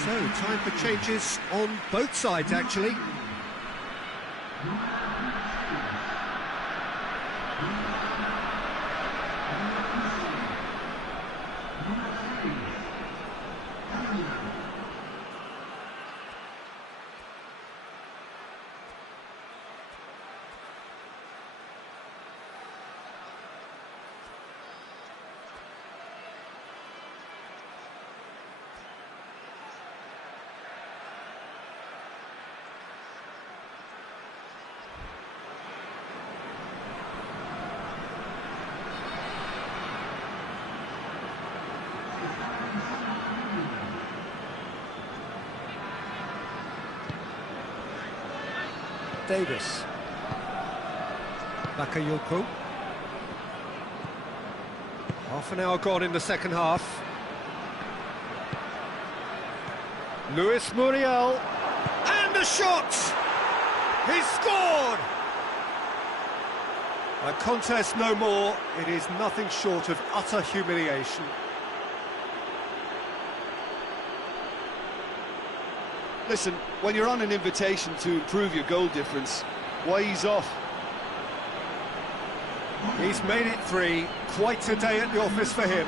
So, time for changes on both sides, actually. Davis. Bakayoko. Half an hour gone in the second half. Luis Muriel. And the shot! He's scored! A contest no more. It is nothing short of utter humiliation. Listen, when you're on an invitation to improve your goal difference, why ease off? He's made it 3. Quite a day at the office for him.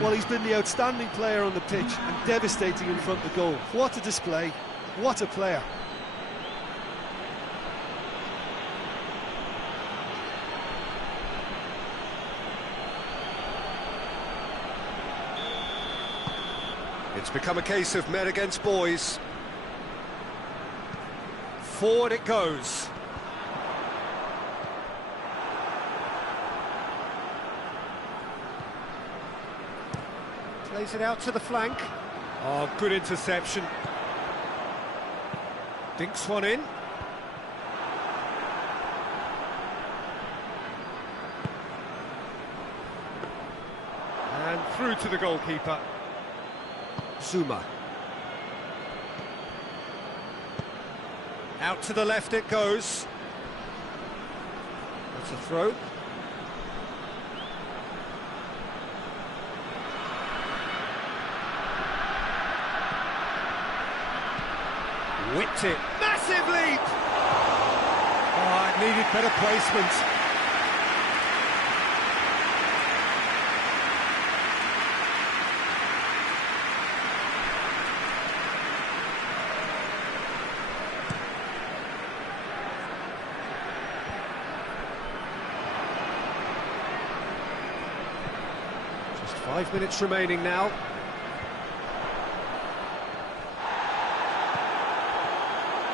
Well, he's been the outstanding player on the pitch and devastating in front of the goal. What a display. What a player. It's become a case of men against boys. Forward it goes. Plays it out to the flank. Oh, good interception. Dinks one in. And through to the goalkeeper. Zuma. Out to the left it goes. That's a throw. Whipped it. Massive leap! Oh, it needed better placement. Just 5 minutes remaining now.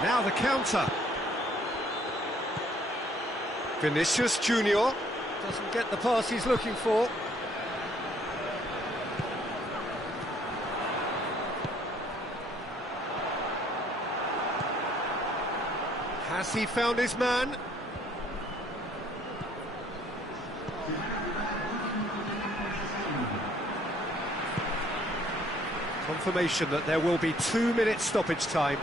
Now the counter. Vinicius Junior doesn't get the pass he's looking for. Has he found his man? Confirmation that there will be 2 minutes stoppage time.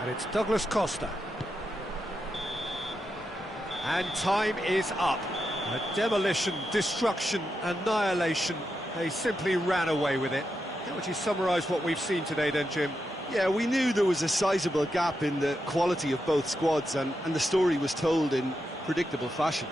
And it's Douglas Costa. And time is up. A demolition, destruction, annihilation. They simply ran away with it. How would you summarise what we've seen today then, Jim? Yeah, we knew there was a sizable gap in the quality of both squads, and the story was told in predictable fashion.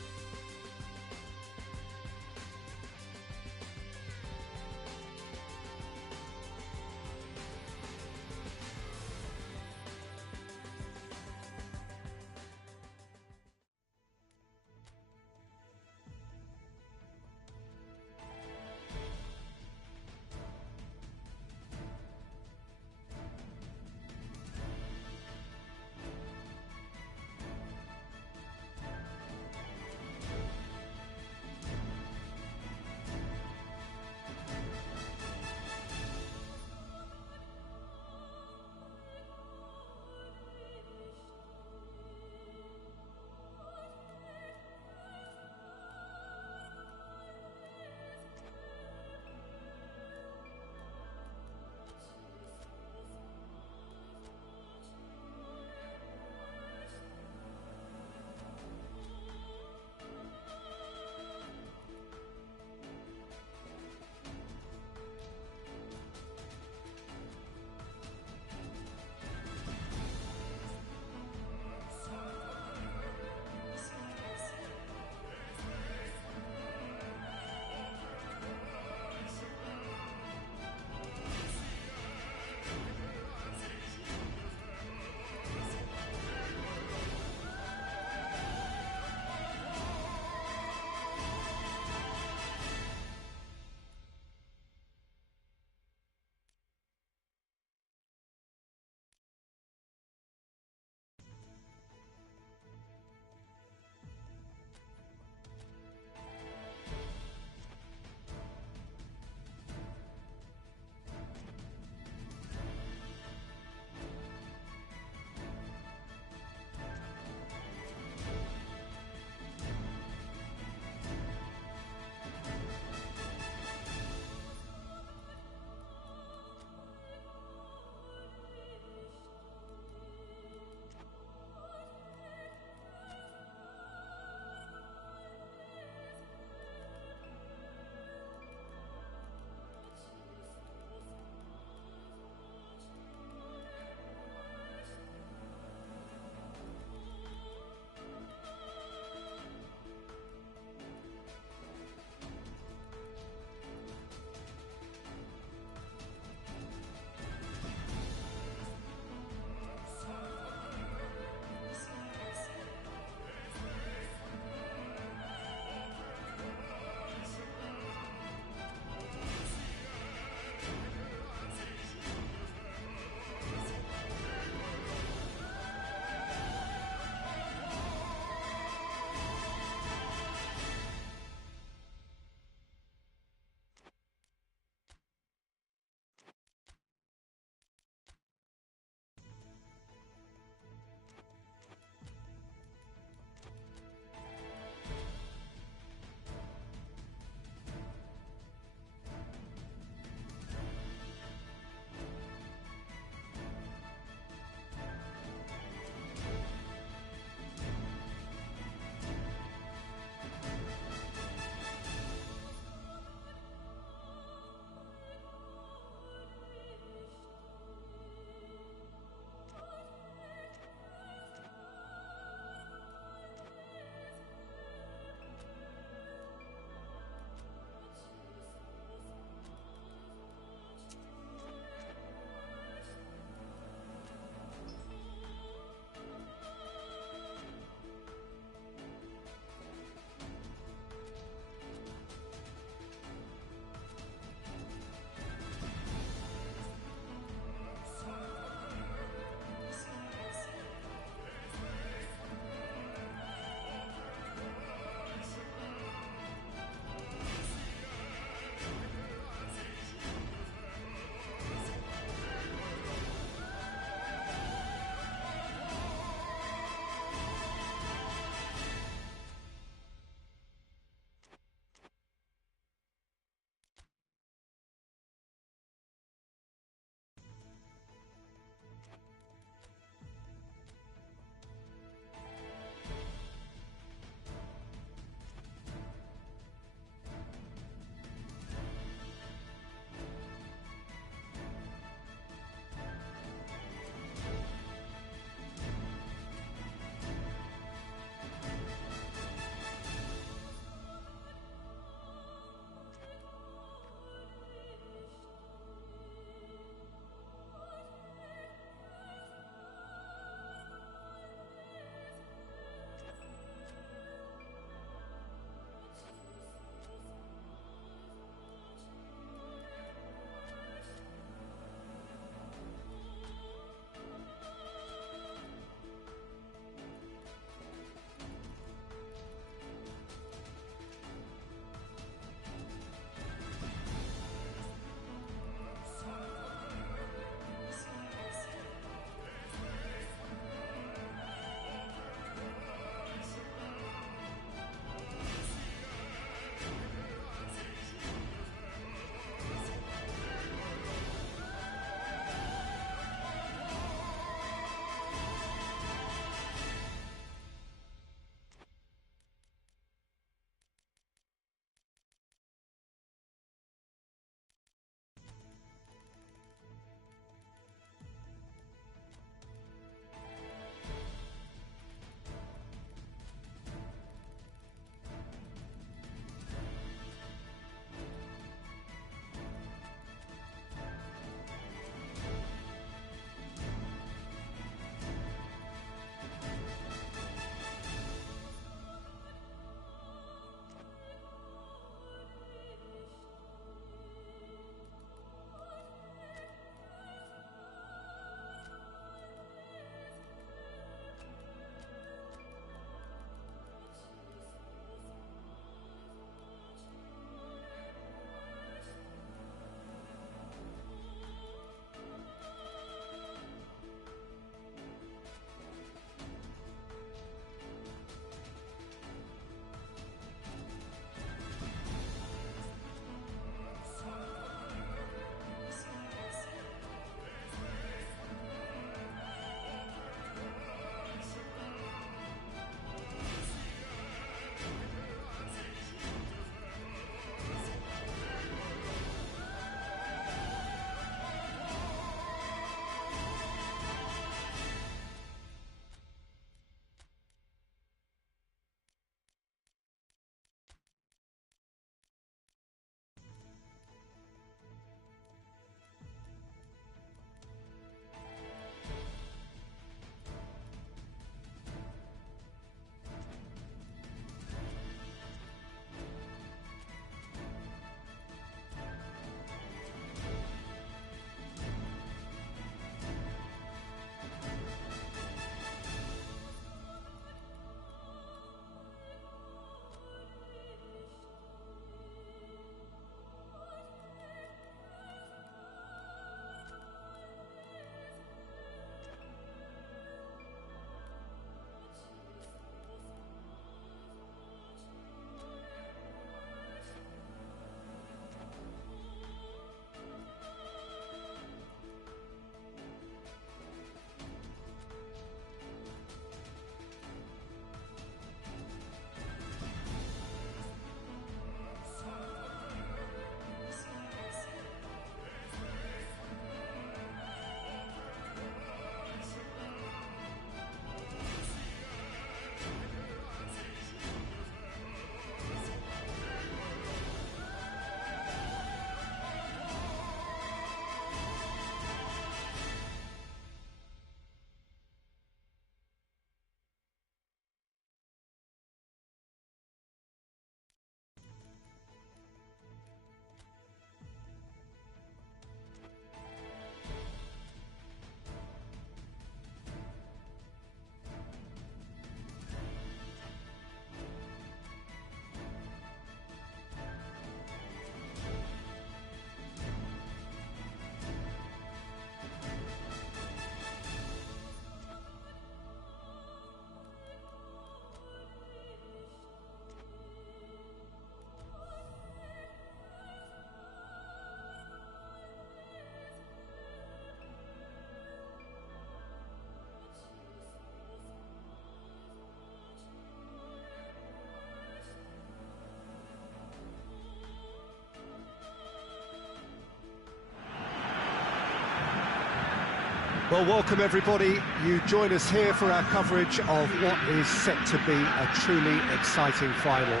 Well, welcome everybody. You join us here for our coverage of what is set to be a truly exciting final.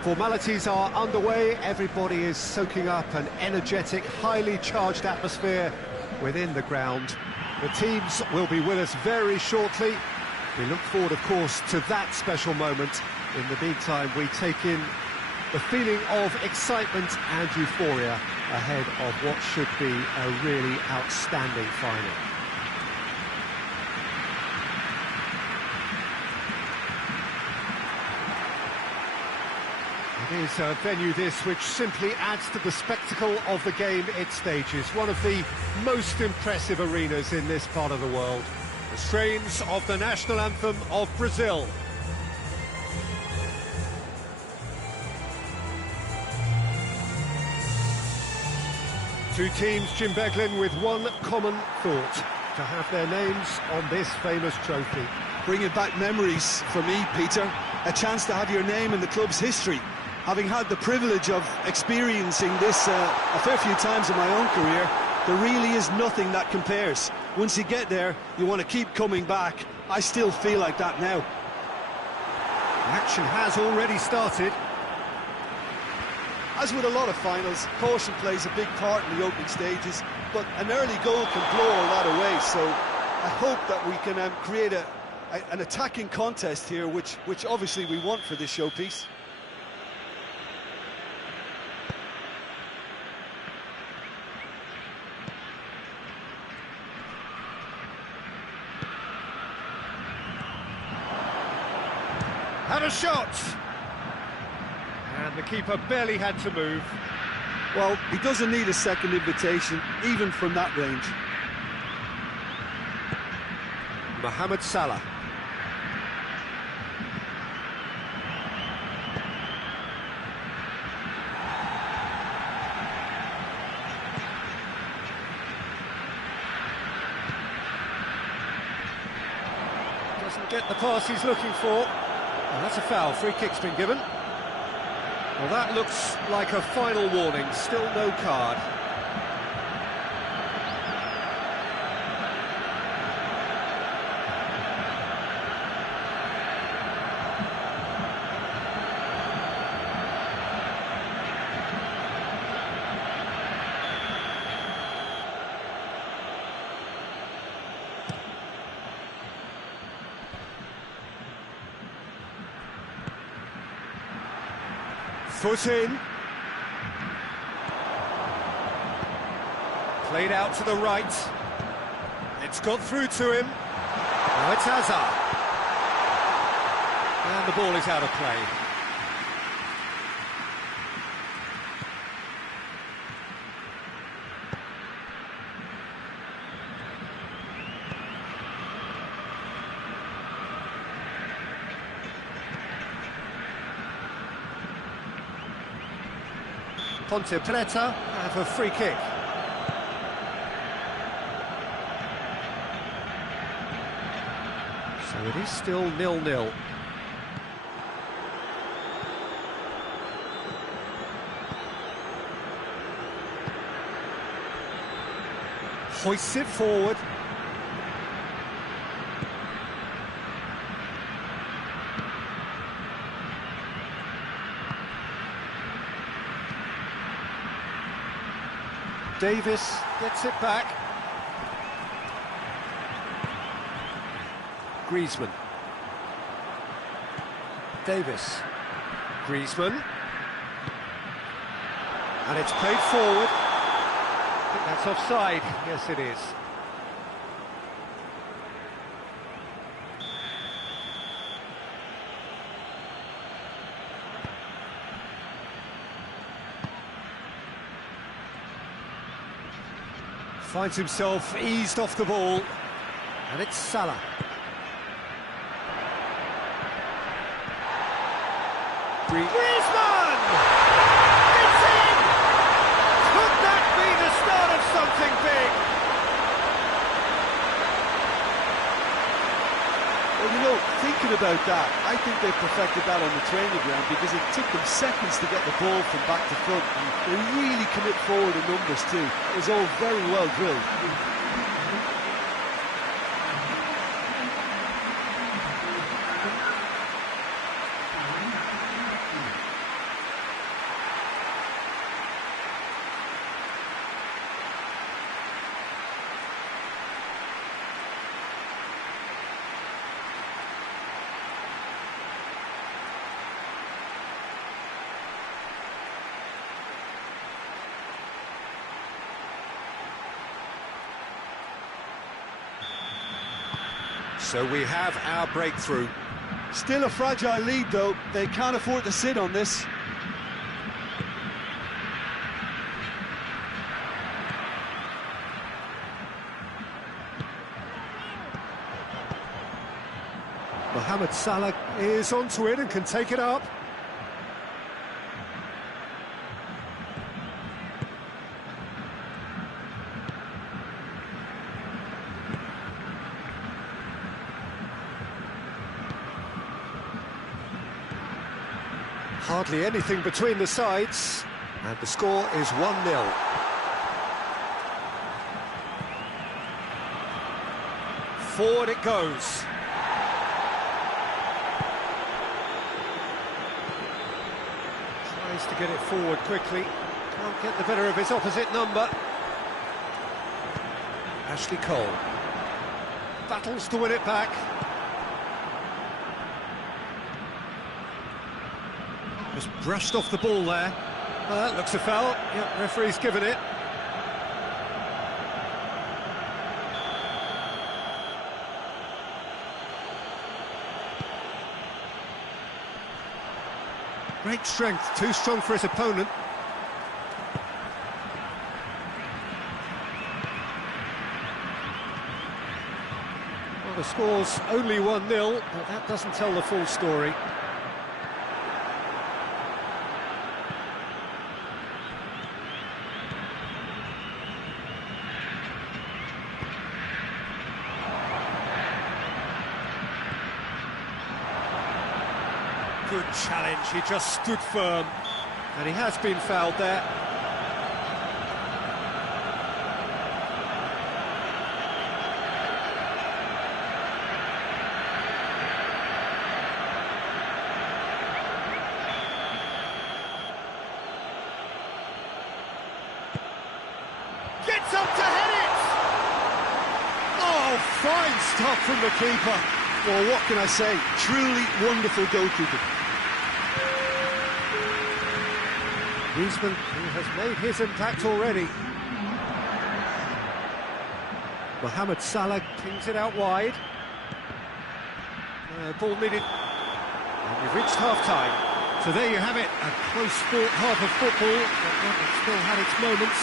Formalities are underway, everybody is soaking up an energetic, highly charged atmosphere within the ground. The teams will be with us very shortly. We look forward, of course, to that special moment. In the meantime, we take in the feeling of excitement and euphoria ahead of what should be a really outstanding final. It is a venue this which simply adds to the spectacle of the game it stages. One of the most impressive arenas in this part of the world. The strains of the national anthem of Brazil. Two teams, Jim Beglin, with one common thought: to have their names on this famous trophy. Bringing back memories for me, Peter. A chance to have your name in the club's history. Having had the privilege of experiencing this a fair few times in my own career, there really is nothing that compares. Once you get there, you want to keep coming back. I still feel like that now. The action has already started. As with a lot of finals, caution plays a big part in the opening stages, but an early goal can blow all that away, so I hope that we can create an attacking contest here, which obviously we want for this showpiece. Had a shot! And the keeper barely had to move. Well, he doesn't need a second invitation, even from that range. Mohamed Salah. Doesn't get the pass he's looking for. And that's a foul. Free kick's been given. Well, that looks like a final warning. Still no card. Foot in. Played out to the right. It's got through to him. Now it's Hazard. And the ball is out of play. Ponte Preta have a free kick. So it is still 0-0. Hoists it forward. Davis gets it back. Griezmann. Davis. Griezmann. And it's played forward. I think that's offside. Yes, it is. Finds himself eased off the ball, and it's Salah. Griezmann! It's in! Could that be the start of something big? Well, you know, thinking about that, I think they perfected that on the training ground because it took them seconds to get the ball from back to front, and they really commit forward in numbers too. It was all very well drilled. So we have our breakthrough. Still a fragile lead, though. They can't afford to sit on this. Mohamed Salah is onto it and can take it up. Hardly anything between the sides, and the score is 1-0. Forward it goes. Tries to get it forward quickly. Can't get the better of his opposite number. Ashley Cole battles to win it back. Just brushed off the ball there. That looks a foul. Yep, referee's given it. Great strength, too strong for his opponent. Well, the score's only 1-0, but that doesn't tell the full story. Good challenge, he just stood firm, and he has been fouled there. Gets up to head it! Oh, fine stop from the keeper. Well, what can I say? Truly wonderful goalkeeping. Griezmann, who has made his impact already. Mohamed Salah pings it out wide. Ball needed. And we've reached half-time. So there you have it, a close-fought half of football, but one that still had its moments,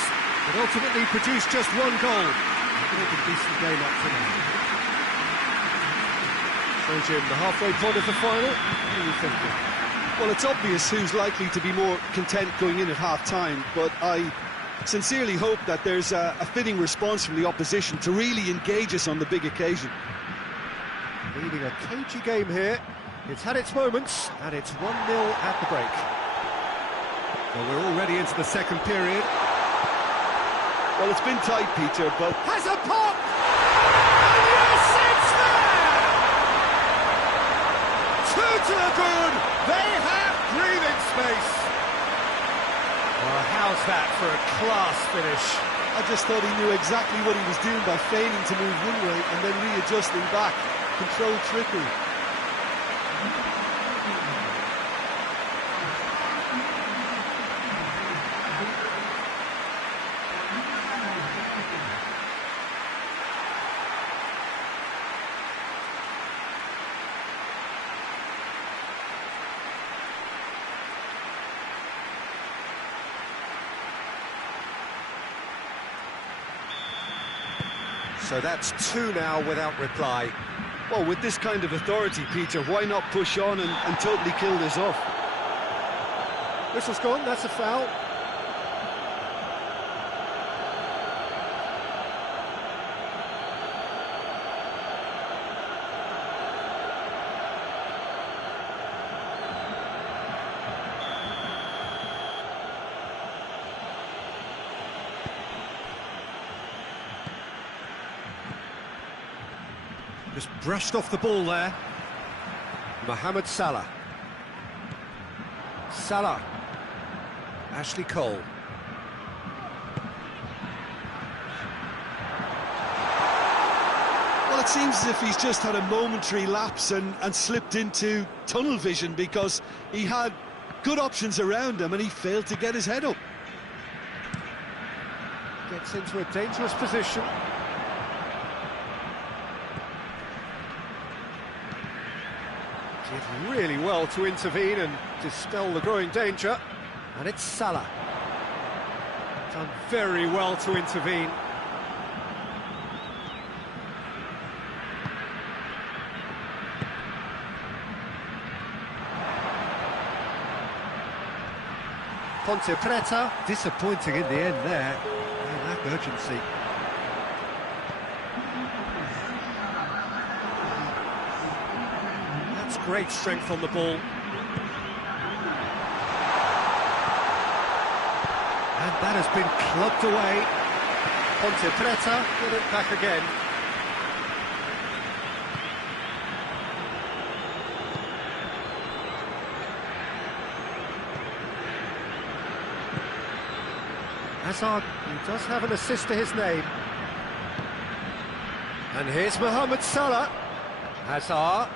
but ultimately produced just one goal. A decent game up to now. So Jim, the halfway point of the final, what are you thinking? Well, it's obvious who's likely to be more content going in at half-time, but I sincerely hope that there's a fitting response from the opposition to really engage us on the big occasion. Leading a cagey game here. It's had its moments, and it's 1-0 at the break. Well, we're already into the second period. Well, it's been tight, Peter, but... Has a pop! And yes, it's there! Two to the good! They have breathing space! Well, how's that for a class finish? I just thought he knew exactly what he was doing by feigning to move one way and then readjusting back. Controlled trickery. So that's two now without reply. Well, with this kind of authority, Peter, why not push on and totally kill this off? Whistle's gone, that's a foul. Just brushed off the ball there. Mohamed Salah. Salah. Ashley Cole. Well, it seems as if he's just had a momentary lapse and slipped into tunnel vision because he had good options around him and he failed to get his head up. Gets into a dangerous position. Did really well to intervene and dispel the growing danger. And it's Salah. Done very well to intervene. Ponte Preta, disappointing in the end there. Oh, lack urgency. That's great strength on the ball. And that has been clubbed away. Ponte Preta, get it back again. Hazard, he does have an assist to his name. And here's Mohamed Salah. Hazard.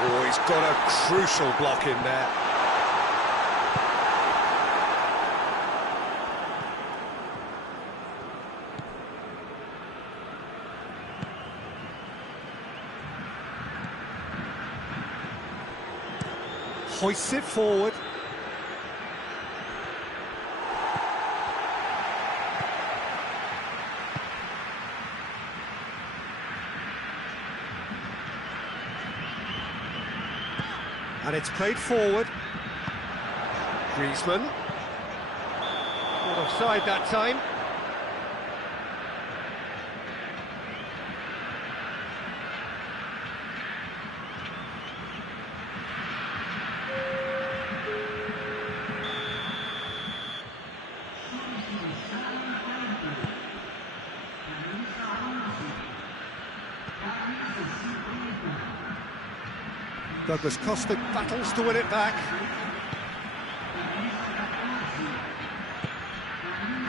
Oh, he's got a crucial block in there. Hoists it forward. And it's played forward. Griezmann. Not offside that time. Douglas Costa battles to win it back.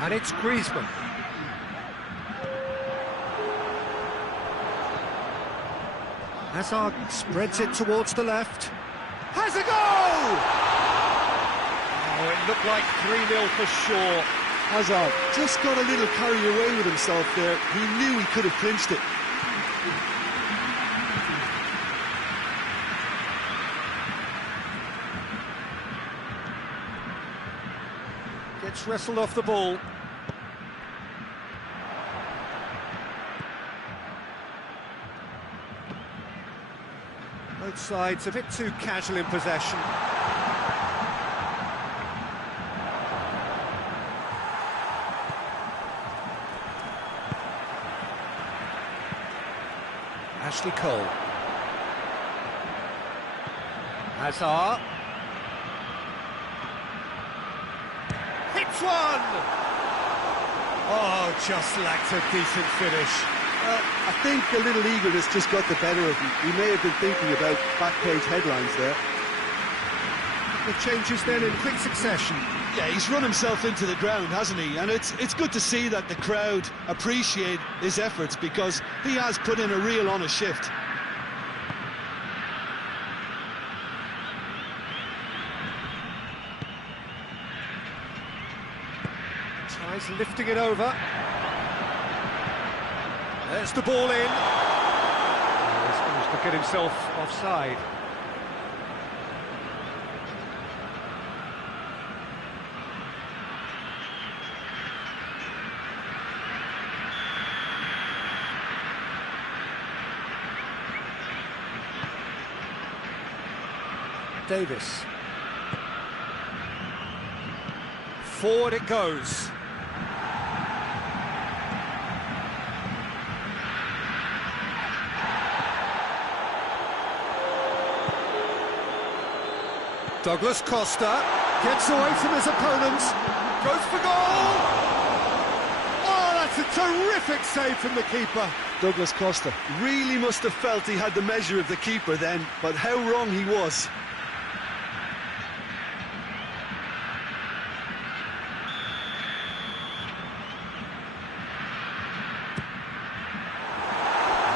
And it's Griezmann. Hazard spreads it towards the left. Has a goal! Oh, it looked like 3-0 for sure. Hazard just got a little carried away with himself there. He knew he could have clinched it. Gets wrestled off the ball. Both sides a bit too casual in possession. Ashley Cole. Hazard. Hits one! Oh, just lacked a decent finish. I think a little eagerness just got the better of him. He may have been thinking about back-page headlines there. The changes then in quick succession. Yeah, he's run himself into the ground, hasn't he? And it's good to see that the crowd appreciate his efforts, because he has put in a real honest shift. Tries lifting it over. There's the ball in. Oh, he's managed to get himself offside. Davis. Forward it goes. Douglas Costa gets away from his opponent, goes for goal! Oh, that's a terrific save from the keeper. Douglas Costa really must have felt he had the measure of the keeper then, but how wrong he was.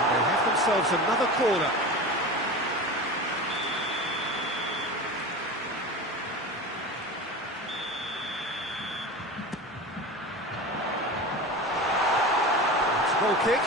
And they have themselves another corner. Goal kick.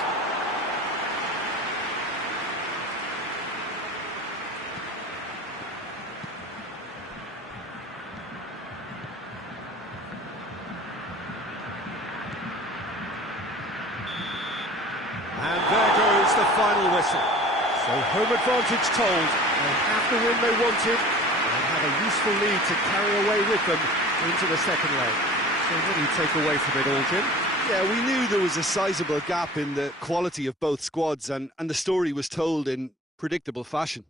And there goes the final whistle. So home advantage told. They have the win they wanted and have a useful lead to carry away with them into the second leg. So what do you take away from it all, Jim? Yeah, we knew there was a sizable gap in the quality of both squads, and the story was told in predictable fashion.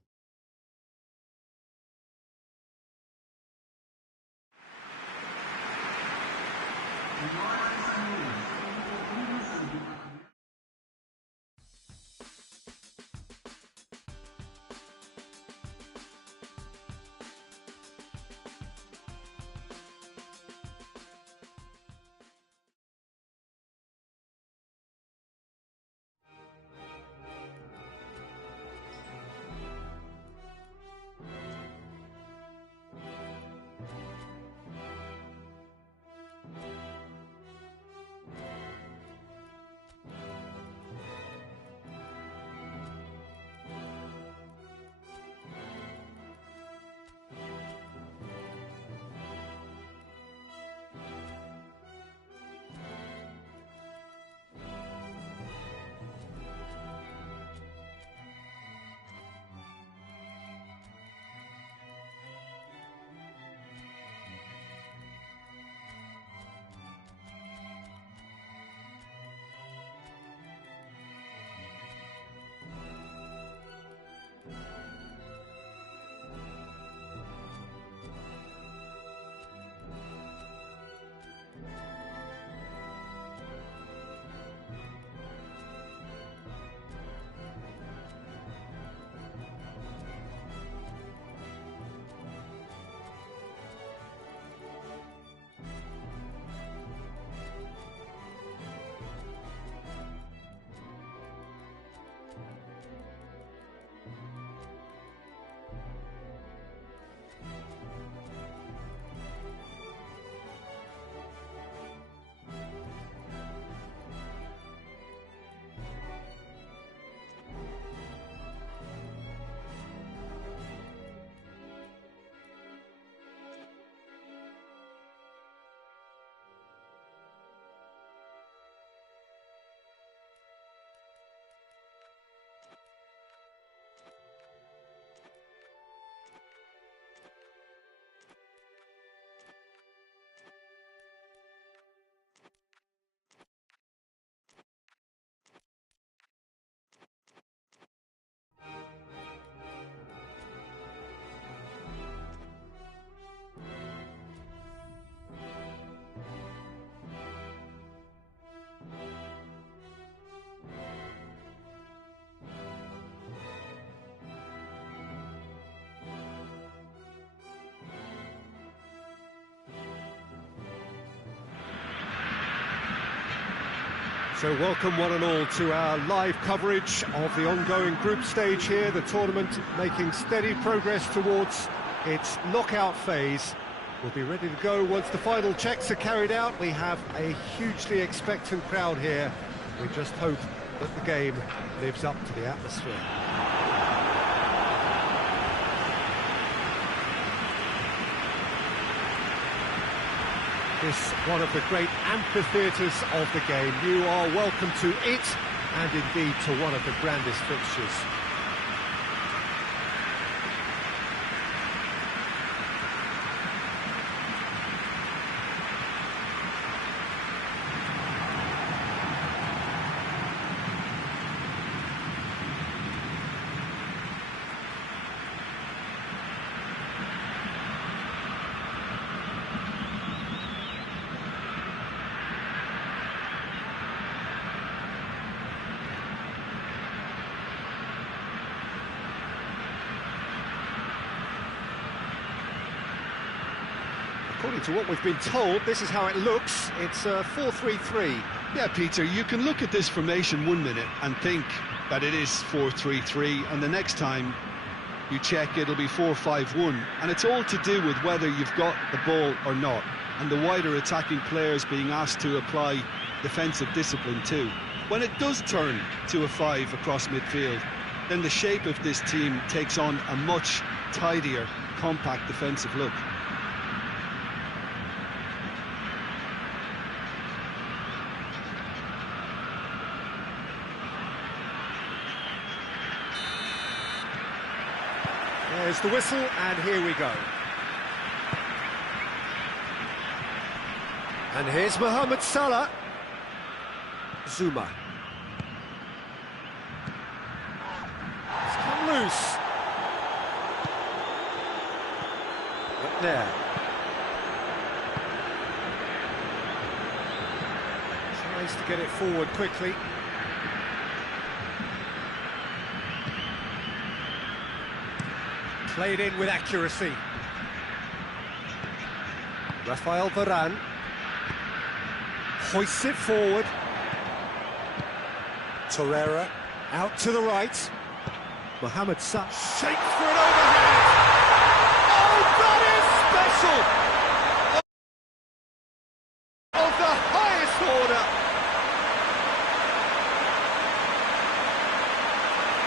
So welcome one and all to our live coverage of the ongoing group stage here, the tournament making steady progress towards its knockout phase. We'll be ready to go once the final checks are carried out. We have a hugely expectant crowd here. We just hope that the game lives up to the atmosphere. This one of the great amphitheatres of the game. You are welcome to it, and indeed to one of the grandest fixtures. According to what we've been told, this is how it looks. It's 4-3-3. Yeah, Peter, you can look at this formation 1 minute and think that it is 4-3-3, and the next time you check, it'll be 4-5-1. And it's all to do with whether you've got the ball or not, and the wider attacking players being asked to apply defensive discipline too. When it does turn to a 5 across midfield, then the shape of this team takes on a much tidier, compact defensive look. There's the whistle, and here we go. And here's Mohamed Salah. Zuma. It's come loose. But there. Tries to get it forward quickly. Played in with accuracy. Rafael Varane hoists it forward. Torreira out to the right. Mohamed Salah shakes for an overhead. Oh, that is special! Of the highest order.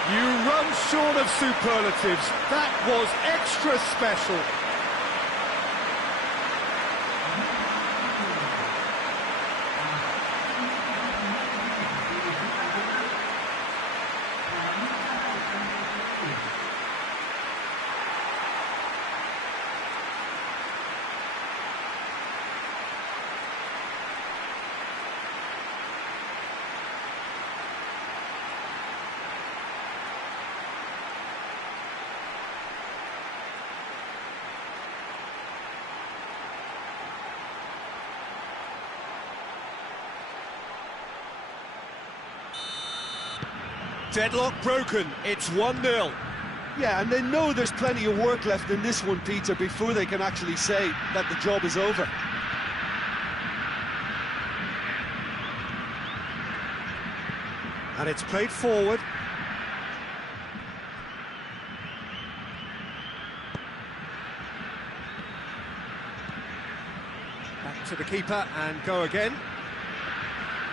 You run short of superlatives. That was extra special. Deadlock broken, it's 1-0. Yeah, and they know there's plenty of work left in this one, Peter, before they can actually say that the job is over. And it's played forward. Back to the keeper and go again.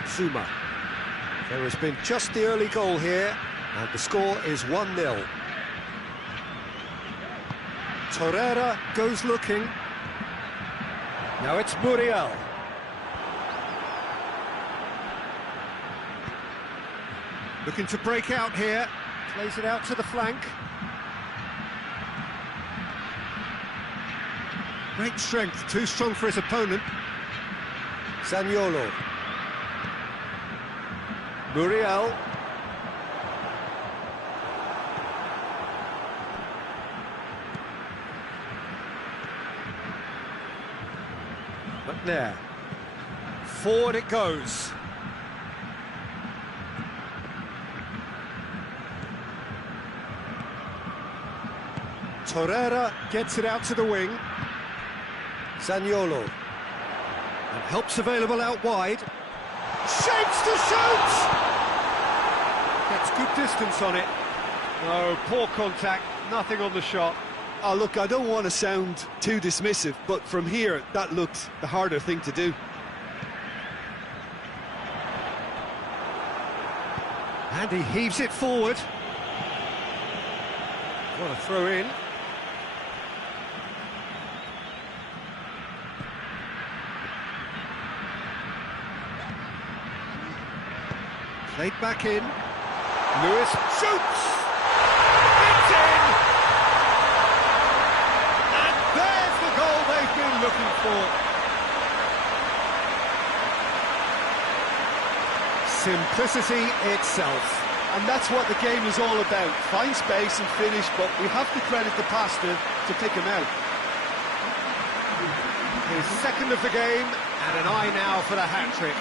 Zuma. There has been just the early goal here, and the score is 1-0. Torreira goes looking. Now it's Muriel. Looking to break out here. Plays it out to the flank. Great strength, too strong for his opponent. Zaniolo. Muriel. McNair. Forward it goes. Torreira gets it out to the wing. Zaniolo. And help's available out wide. Shapes to shoot! Gets good distance on it. No, poor contact, nothing on the shot. Oh, look, I don't want to sound too dismissive, but from here, that looked the harder thing to do. And he heaves it forward. What a throw in. Played back in. Lewis shoots! It's in! And there's the goal they've been looking for. Simplicity itself. And that's what the game is all about. Find space and finish, but we have to credit the passer to pick him out. His second of the game, and an eye now for the hat-trick.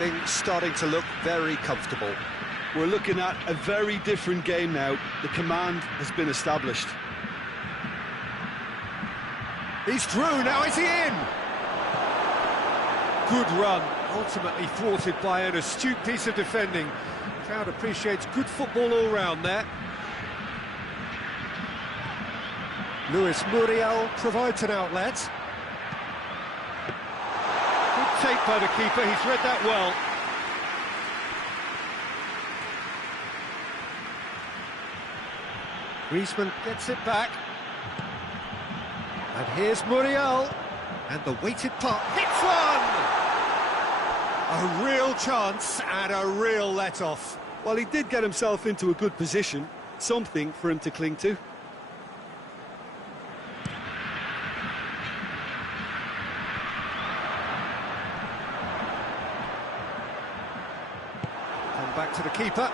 Things starting to look very comfortable. We're looking at a very different game now. The command has been established. He's through, now is he in? Good run, ultimately thwarted by an astute piece of defending. The crowd appreciates good football all round there. Luis Muriel provides an outlet. Good take by the keeper, he's read that well. Griezmann gets it back. And here's Muriel. And the weighted puck hits one! A real chance and a real let-off. Well, he did get himself into a good position, something for him to cling to. Come back to the keeper.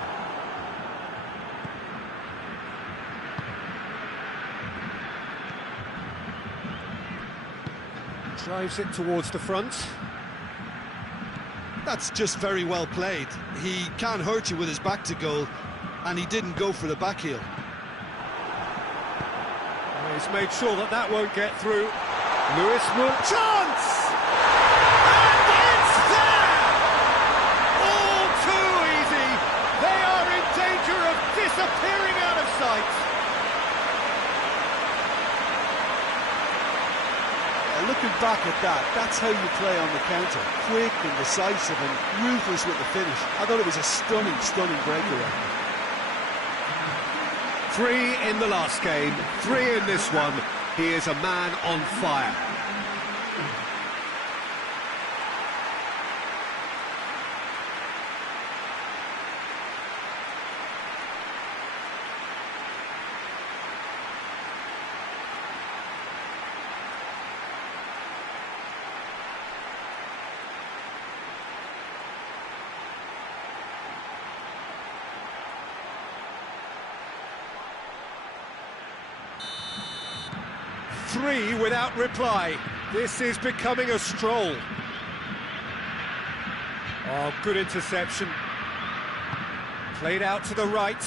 Drives it towards the front. That's just very well played. He can hurt you with his back to goal, and he didn't go for the back heel. Well, he's made sure that that won't get through. Lewis will... Chance! And it's there! All too easy. They are in danger of disappearing out of sight. Looking back at that, that's how you play on the counter. Quick and decisive and ruthless with the finish. I thought it was a stunning, stunning breakaway. 3 in the last game, 3 in this one. He is a man on fire. Three without reply. This is becoming a stroll. Oh, good interception. Played out to the right.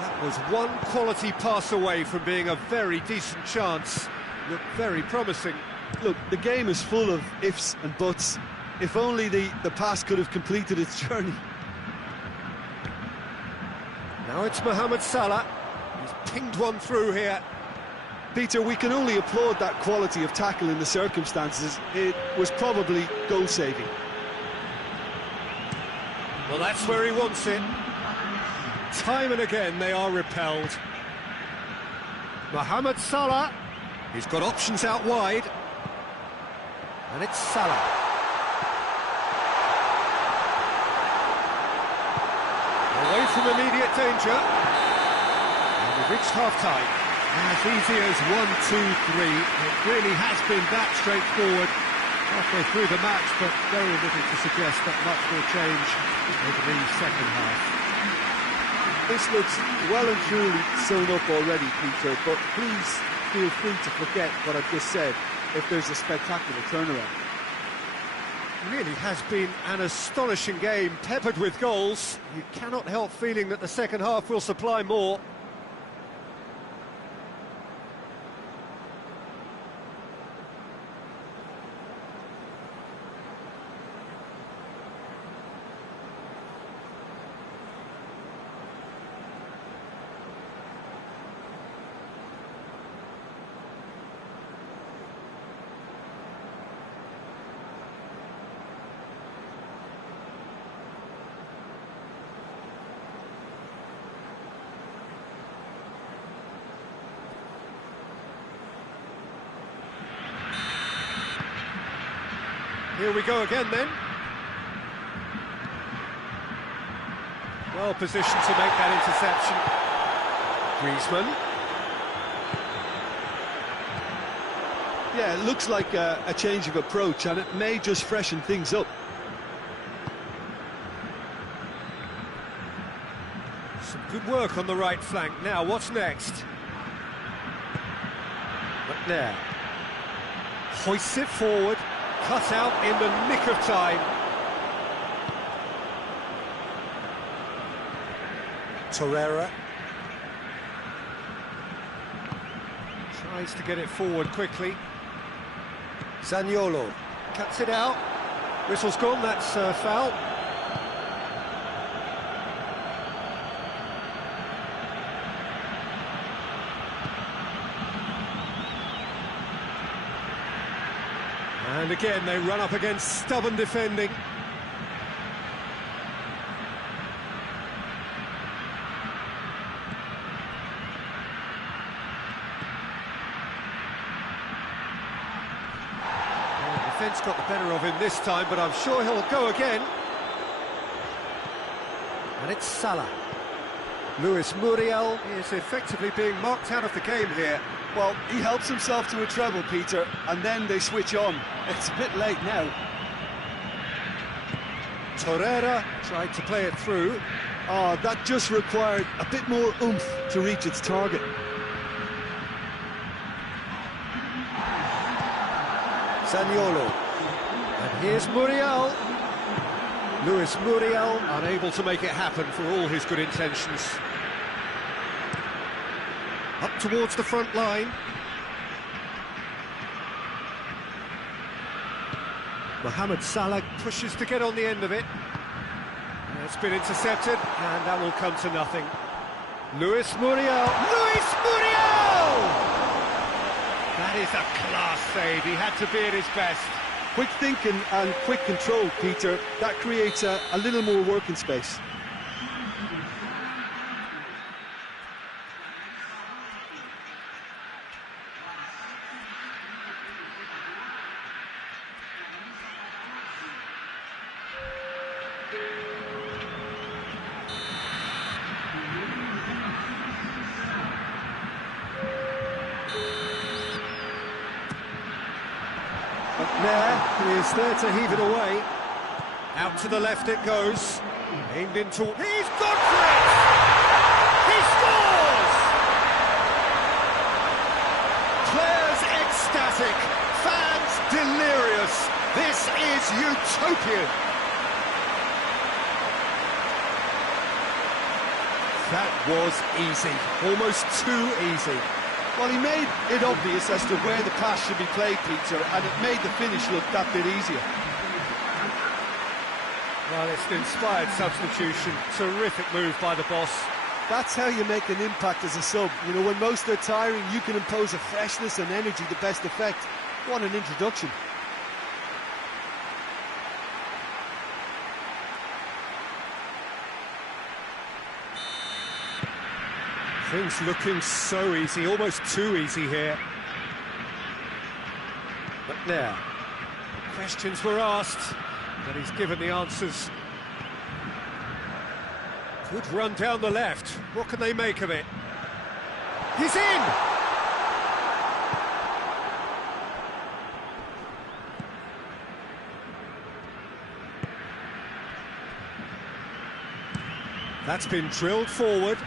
That was one quality pass away from being a very decent chance. Looked very promising. Look, the game is full of ifs and buts. If only the pass could have completed its journey. Now it's Mohamed Salah. He's pinged one through here. Peter, we can only applaud that quality of tackle in the circumstances. It was probably goal-saving. Well, that's where he wants it. Time and again they are repelled. Mohamed Salah. He's got options out wide. And it's Salah. Away from immediate danger. We've reached half-time. As easy as 1, 2, 3. It really has been that straightforward halfway through the match, but very little to suggest that much will change over the second half. This looks well and truly sewn up already, Peter, but please feel free to forget what I've just said if there's a spectacular turnaround. It really has been an astonishing game, peppered with goals. You cannot help feeling that the second half will supply more. Here we go again then. Well positioned to make that interception. Griezmann. Yeah, it looks like a change of approach, and it may just freshen things up. Some good work on the right flank. Now, what's next? McNair hoists it forward. Cut out in the nick of time. Torreira. Tries to get it forward quickly. Zaniolo. Cuts it out. Whistle's gone, that's foul. And again, they run up against stubborn defending. defence got the better of him this time, but I'm sure he'll go again. And it's Salah. Luis Muriel is effectively being marked out of the game here. Well, he helps himself to a treble, Peter, and then they switch on. It's a bit late now. Torreira tried to play it through. Oh, that just required a bit more oomph to reach its target. Zaniolo. And here's Muriel. Luis Muriel unable to make it happen for all his good intentions. Up towards the front line. Mohamed Salah pushes to get on the end of it. And it's been intercepted, and that will come to nothing. Luis Muriel. Luis Muriel! That is a class save. He had to be at his best. Quick thinking and quick control, Peter. That creates a little more working space. There, is there to heave it away. Out to the left it goes. Aimed into... He's gone for it! He scores! Players ecstatic, fans delirious. This is utopian. That was easy, almost too easy. Well, he made it obvious as to where the pass should be played, Peter, and it made the finish look that bit easier. Well, it's an inspired substitution. Terrific move by the boss. That's how you make an impact as a sub. You know, when most are tiring, you can impose a freshness and energy to best effect. What an introduction. Things looking so easy, almost too easy here. But now, questions were asked, but he's given the answers. Good run down the left. What can they make of it? He's in! That's been drilled forward.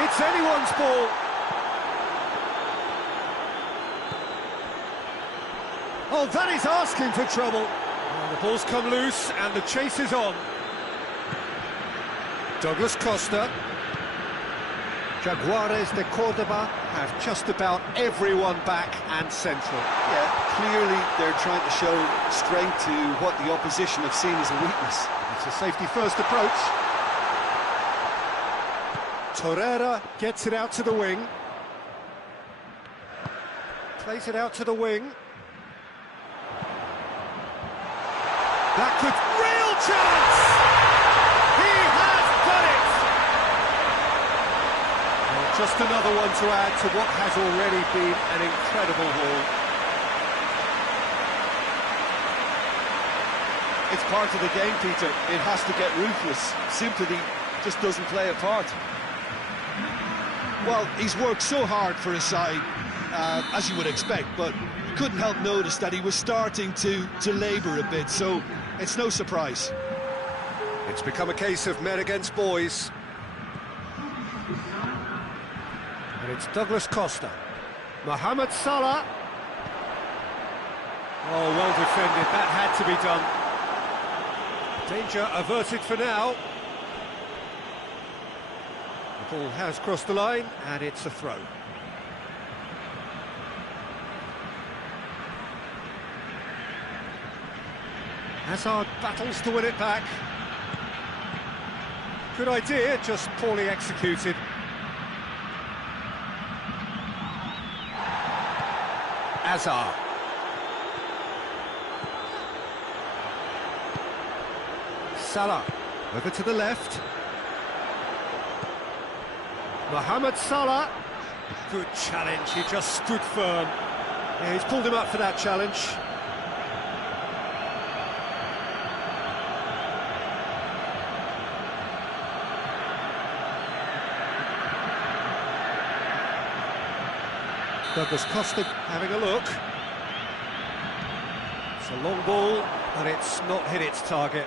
It's anyone's ball. Oh, that is asking for trouble. Oh, the ball's come loose and the chase is on. Douglas Costa. Jaguares de Cordoba have just about everyone back and central. Yeah, clearly they're trying to show strength to what the opposition have seen as a weakness. It's a safety-first approach. Torreira gets it out to the wing. Plays it out to the wing. That could... Real chance! He has done it! Well, just another one to add to what has already been an incredible haul. It's part of the game, Peter. It has to get ruthless. Sympathy just doesn't play a part. Well, he's worked so hard for his side, as you would expect, but couldn't help notice that he was starting to labour a bit, so it's no surprise. It's become a case of men against boys. And it's Douglas Costa. Mohamed Salah. Oh, well defended. That had to be done. Danger averted for now. The ball has crossed the line, and it's a throw. Hazard battles to win it back. Good idea, just poorly executed. Hazard. Salah. Over to the left. Mohamed Salah. Good challenge, he just stood firm. Yeah, he's pulled him up for that challenge. Douglas Costa having a look. It's a long ball, and it's not hit its target.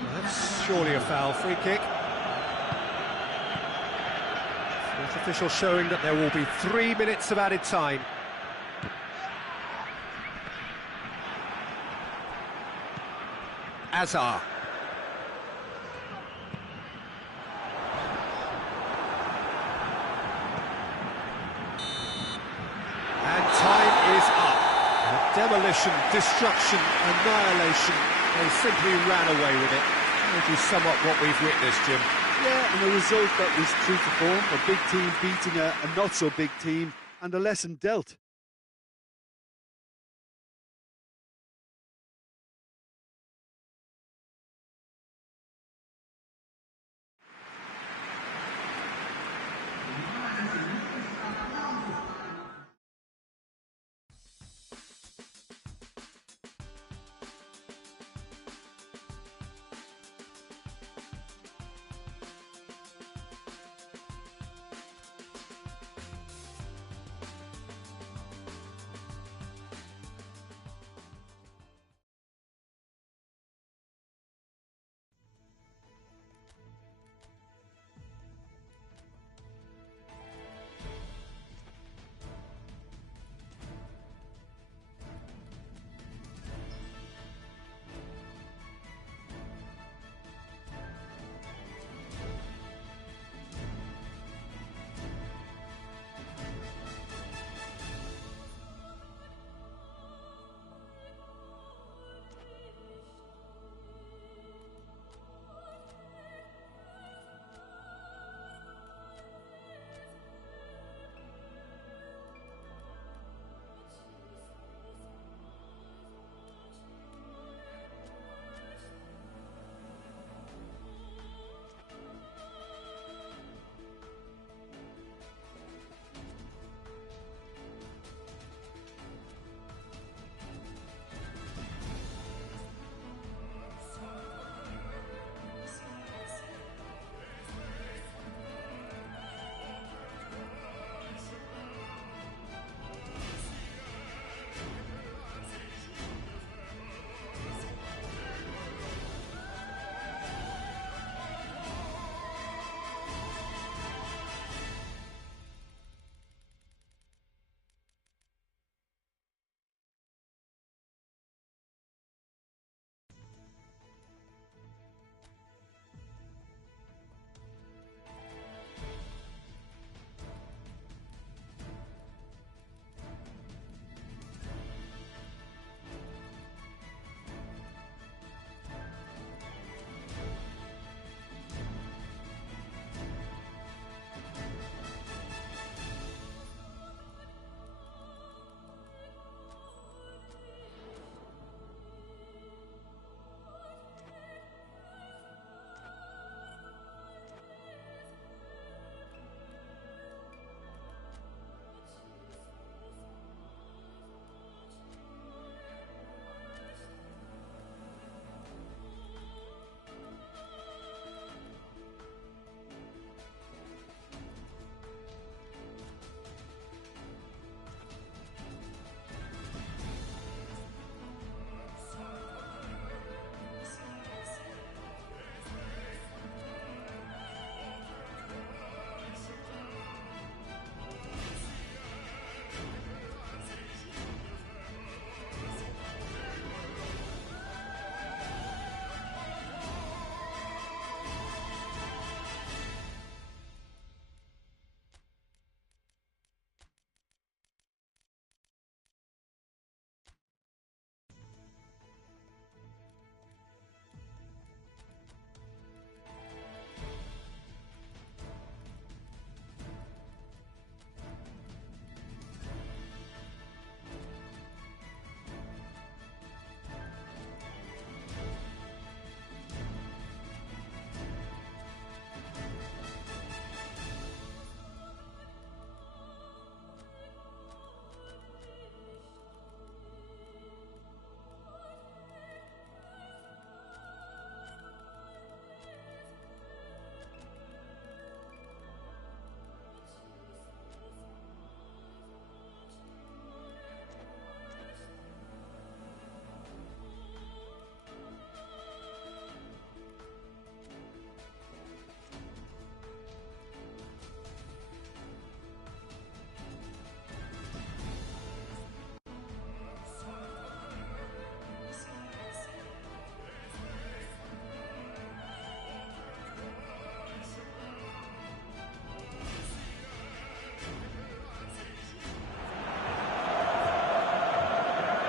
Well, that's surely a foul. Free kick. Fourth official showing that there will be 3 minutes of added time. Azar. And time is up. Demolition, destruction, annihilation. They simply ran away with it. How would you sum up what we've witnessed, Jim? Yeah, and a result that was true to form. A big team beating a not-so-big team, and a lesson dealt.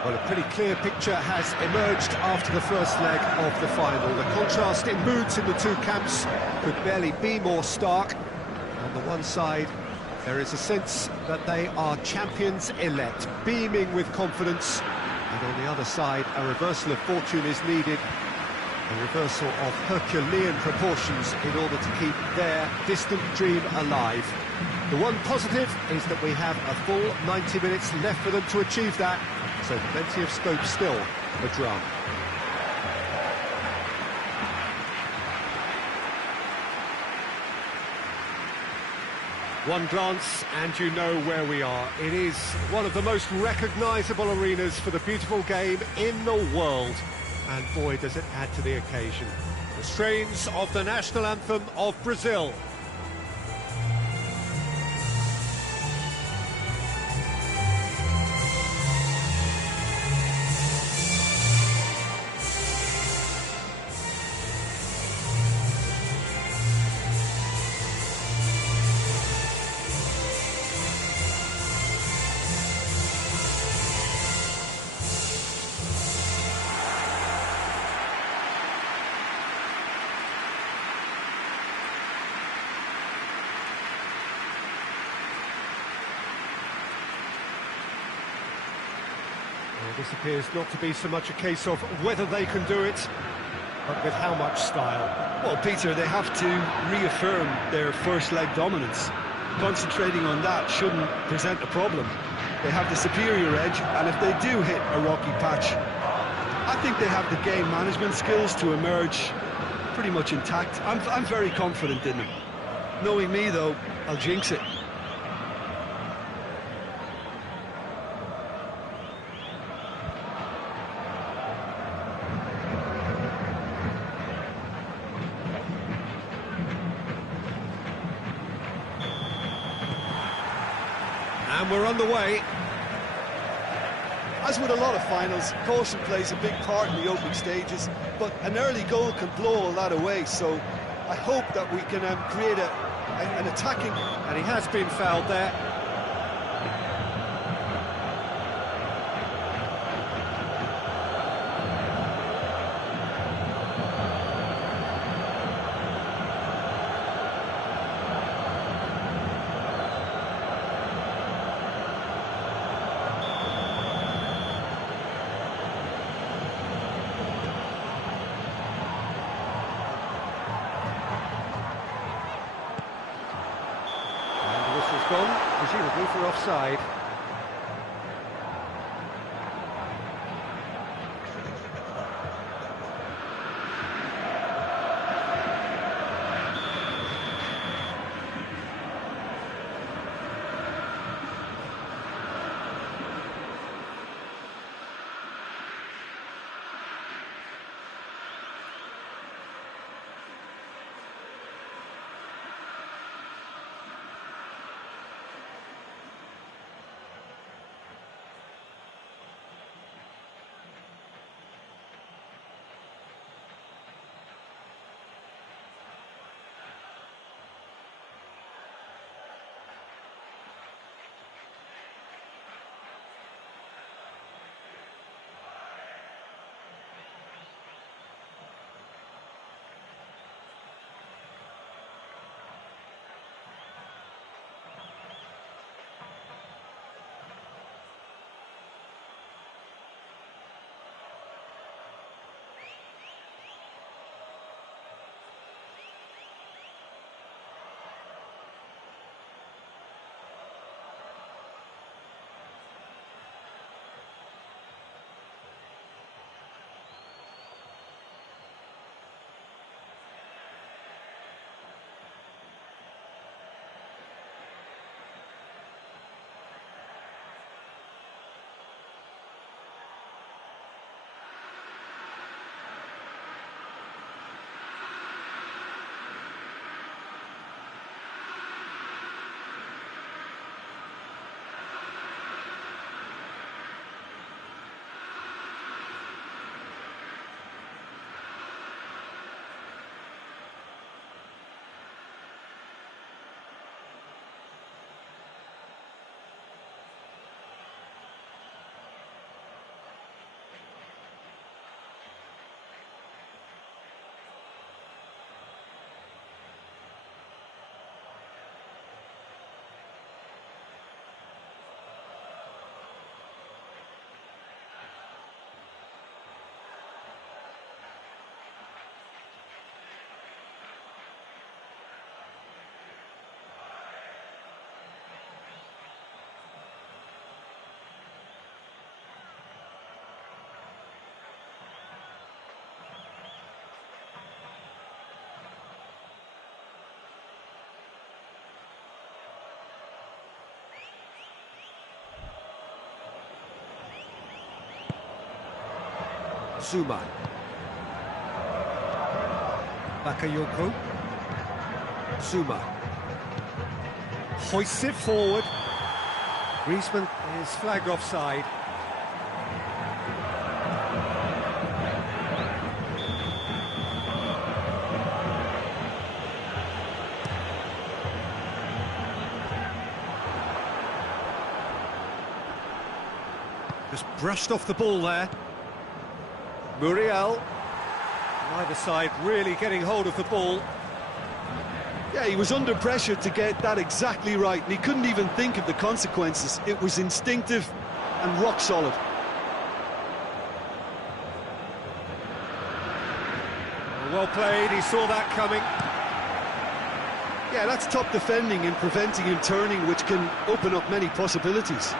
Well, a pretty clear picture has emerged after the first leg of the final. The contrast in moods in the two camps could barely be more stark. On the one side, there is a sense that they are champions-elect, beaming with confidence. And on the other side, a reversal of fortune is needed. A reversal of Herculean proportions in order to keep their distant dream alive. The one positive is that we have a full 90 minutes left for them to achieve that, so plenty of scope still for drama. One glance and you know where we are. It is one of the most recognisable arenas for the beautiful game in the world. And boy, does it add to the occasion. The strains of the national anthem of Brazil. This appears not to be so much a case of whether they can do it, but with how much style. Well, Peter, they have to reaffirm their first leg dominance. Concentrating on that shouldn't present a problem. They have the superior edge, and if they do hit a rocky patch, I think they have the game management skills to emerge pretty much intact. I'm very confident in them. Knowing me, though, I'll jinx it. And we're on the way. As with a lot of finals, caution plays a big part in the opening stages, but an early goal can blow all that away, so I hope that we can create an attacking... And he has been fouled there. Gone, presumably for offside. Zuma. Bakayoko. Zuma. Hoists it forward. Griezmann is flagged offside. Just brushed off the ball there. Muriel. Either side really getting hold of the ball. Yeah, he was under pressure to get that exactly right, and he couldn't even think of the consequences. It was instinctive and rock solid. Well played, he saw that coming. Yeah, that's top defending and preventing him turning, which can open up many possibilities.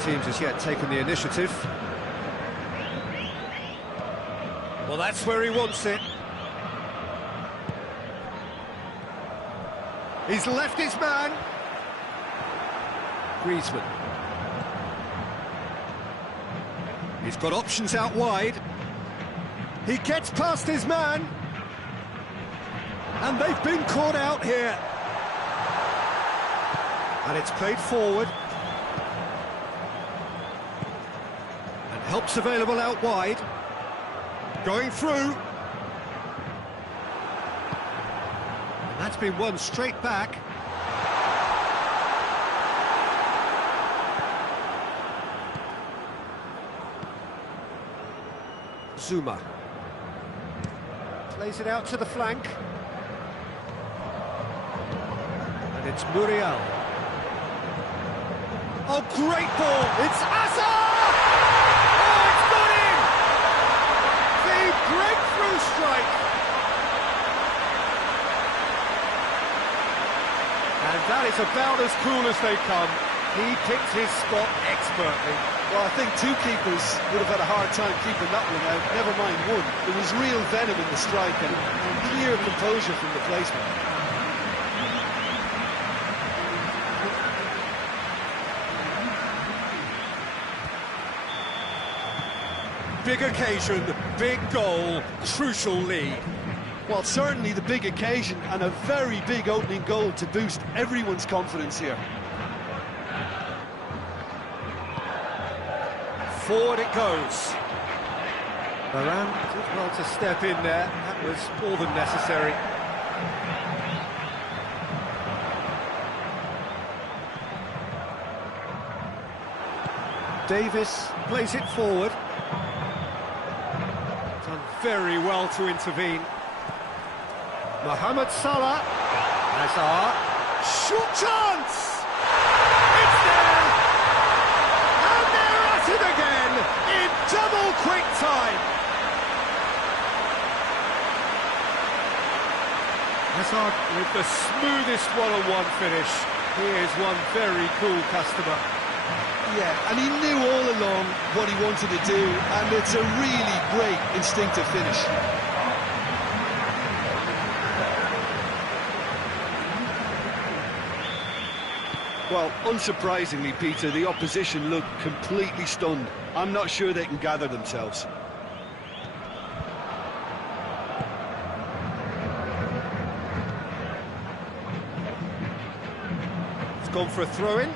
Teams has yet taken the initiative. Well, that's where he wants it. He's left his man. Griezmann. He's got options out wide. He gets past his man. And they've been caught out here. And it's played forward. Help's available out wide. Going through. And that's been won straight back. Zuma. Plays it out to the flank. And it's Muriel. Oh, great ball! It's Asa! Breakthrough strike. And that is about as cool as they come. He picked his spot expertly. Well, I think two keepers would have had a hard time keeping that one out, never mind one. There was real venom in the strike and clear composure from the placement. Big occasion, big goal, crucial lead. Well, certainly the big occasion and a very big opening goal to boost everyone's confidence here. Forward it goes. Varane did well to step in there. That was more than necessary. Davis plays it forward. Done very well to intervene. Mohamed Salah. Hazard. Short chance! It's there! And they're at it again in double quick time. Hazard with the smoothest one-on-one finish. He is one very cool customer. Yeah, and he knew all along what he wanted to do, and it's a really great instinctive finish. Well, unsurprisingly, Peter, the opposition look completely stunned. I'm not sure they can gather themselves. It's gone for a throw-in.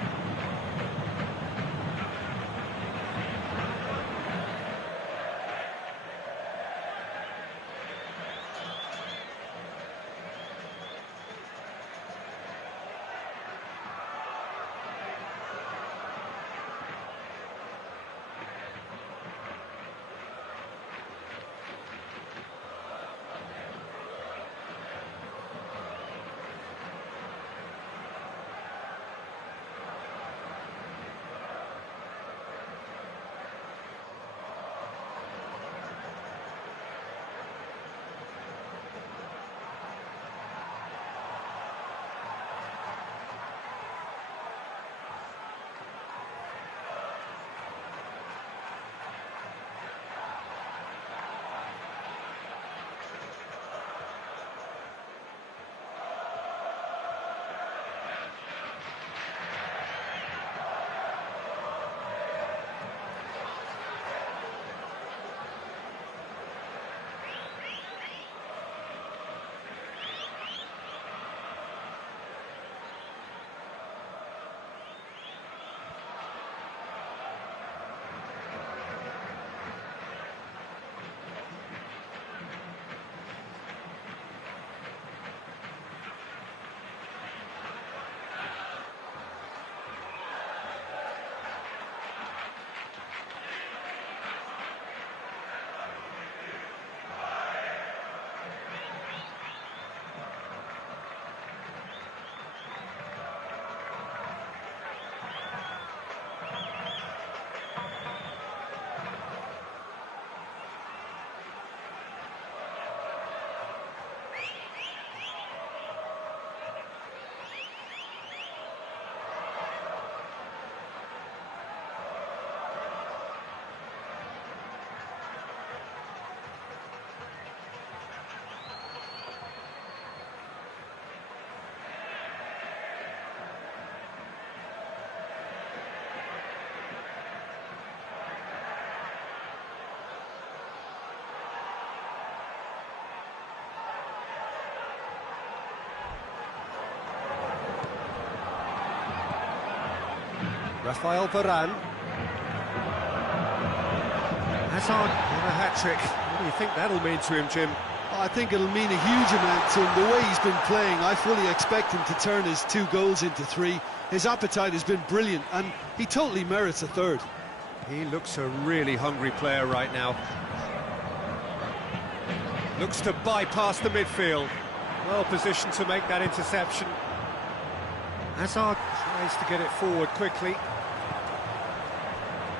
Rafael Varane. Hazard on a hat-trick. What do you think that'll mean to him, Jim? I think it'll mean a huge amount to him. The way he's been playing, I fully expect him to turn his 2 goals into 3. His appetite has been brilliant, and he totally merits a 3rd. He looks a really hungry player right now. Looks to bypass the midfield. Well positioned to make that interception. Hazard tries to get it forward quickly.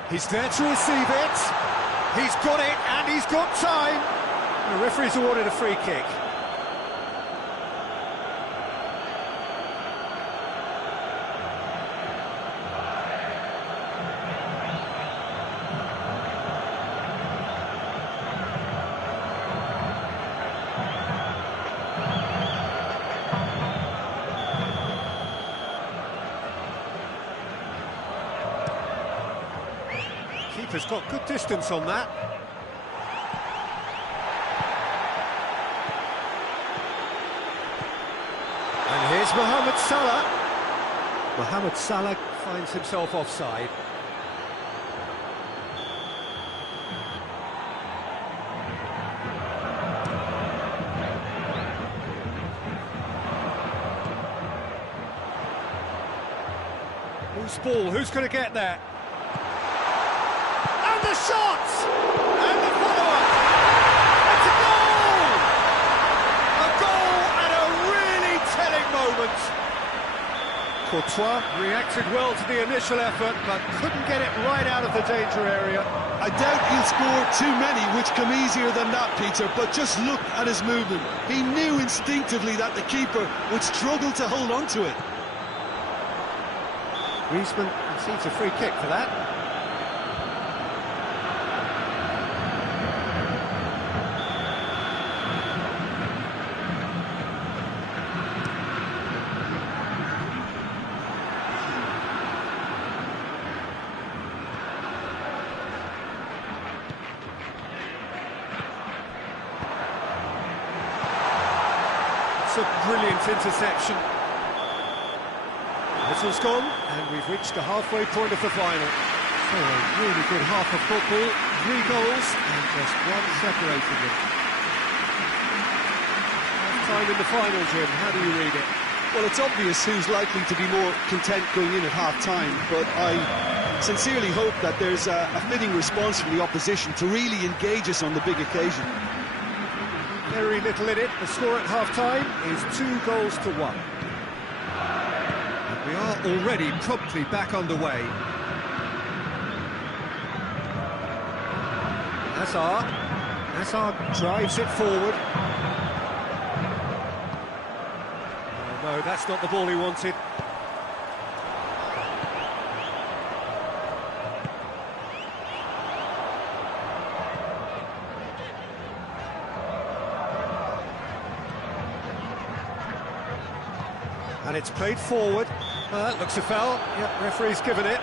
He's there to receive it. He's got it, and he's got time. The referee's awarded a free kick. Keeper's got good distance on that. And here's Mohamed Salah. Mohamed Salah finds himself offside. Loose ball, who's going to get there? And the shot! And the follow-up! It's a goal! A goal at a really telling moment. Courtois reacted well to the initial effort, but couldn't get it right out of the danger area. I doubt he'll score too many, which come easier than that, Peter, but just look at his movement. He knew instinctively that the keeper would struggle to hold on to it. Griezmann concedes a free kick for that. It's a brilliant interception. Whistle's gone, and we've reached the halfway point of the final. So a really good half of football, 3 goals, and just 1 separating them. Half-time in the final, Jim, how do you read it? Well, it's obvious who's likely to be more content going in at half-time, but I sincerely hope that there's a fitting response from the opposition to really engage us on the big occasion. Very little in it. The score at half-time is 2 goals to 1. We are already promptly back underway. Hazard drives it forward. Oh, no, that's not the ball he wanted. And it's played forward. That looks a foul. Yep, referee's given it.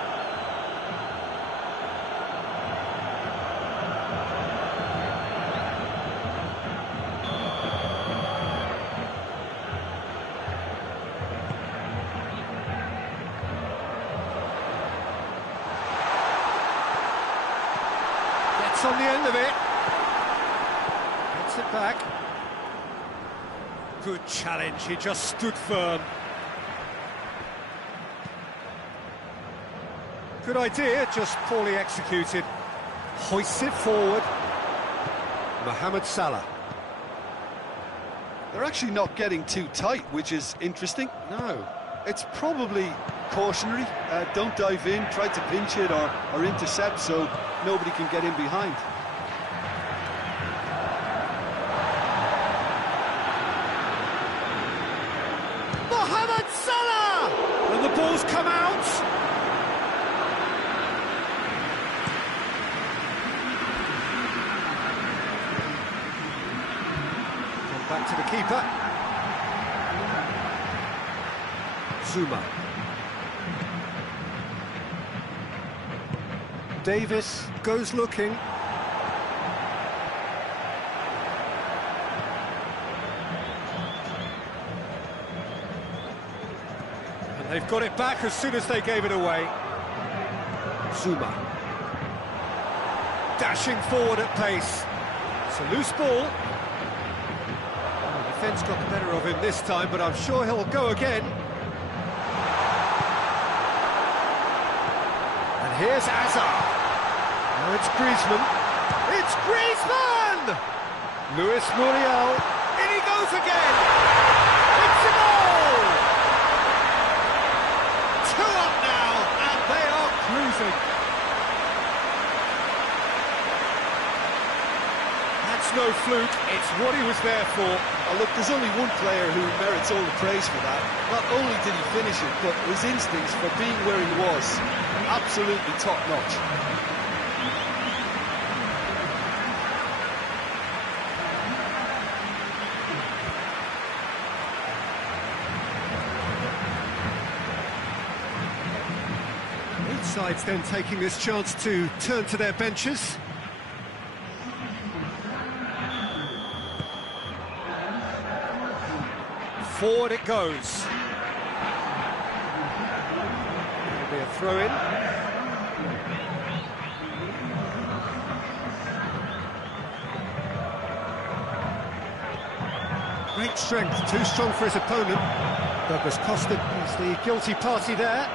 Gets on the end of it. Gets it back. Good challenge, he just stood firm. Good idea, just poorly executed. Hoists it forward. Mohamed Salah. They're actually not getting too tight, which is interesting. No. It's probably cautionary. Don't dive in, try to pinch it or intercept so nobody can get in behind. Mohamed Salah! And the ball's come out. Back to the keeper. Zuma. Davis goes looking. And they've got it back as soon as they gave it away. Zuma. Dashing forward at pace. It's a loose ball. The defence got the better of him this time, but I'm sure he'll go again. And here's Hazard. Now it's Griezmann. It's Griezmann! Luis Muriel. In he goes again! It's a goal! 2 up now, and they are cruising. That's no fluke, it's what he was there for. Oh, look, there's only one player who merits all the praise for that. Not only did he finish it, but his instincts for being where he was, absolutely top-notch. Both sides then taking this chance to turn to their benches. Forward it goes. There'll be a throw-in. Great strength, too strong for his opponent. Douglas Costa is the guilty party there.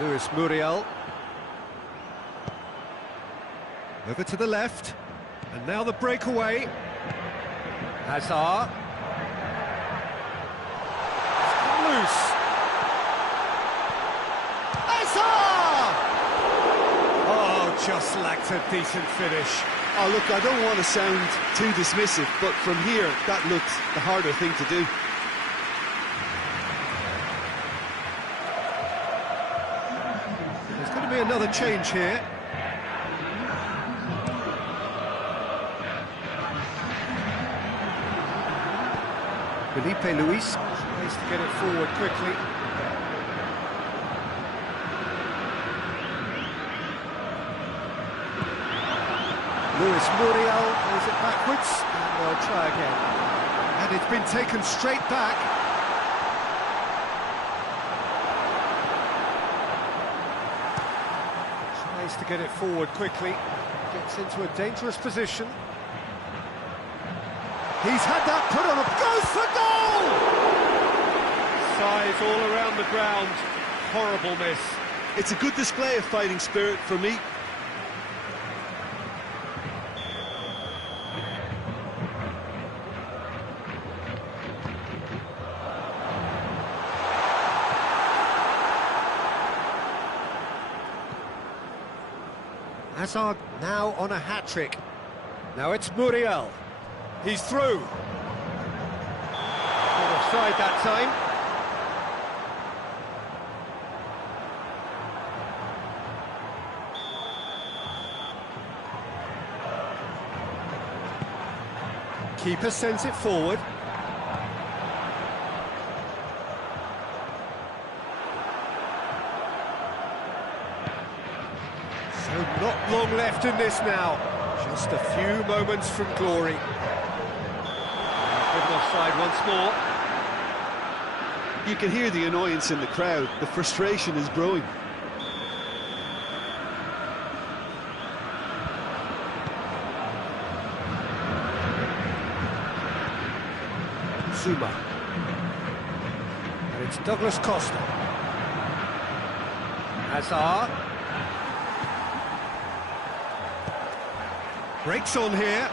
Luis Muriel. Over to the left. And now the breakaway. Hazard. It's come loose. Hazard! Oh, just lacked a decent finish. Oh, look, I don't want to sound too dismissive, but from here, that looked the harder thing to do. There's going to be another change here. Felipe Luis tries to get it forward quickly. Luis Muriel plays it backwards, and they'll try again. And it's been taken straight back. Tries to get it forward quickly. Gets into a dangerous position. He's had that put on him. Goes for goal! Size all around the ground. Horrible miss. It's a good display of fighting spirit for me. Hazard now on a hat-trick. Now it's Muriel. He's through. Not offside that time. Keeper sends it forward. So not long left in this now. Just a few moments from glory. Given offside once more. You can hear the annoyance in the crowd. The frustration is growing. Zuma. And it's Douglas Costa. Hazard. Breaks on here.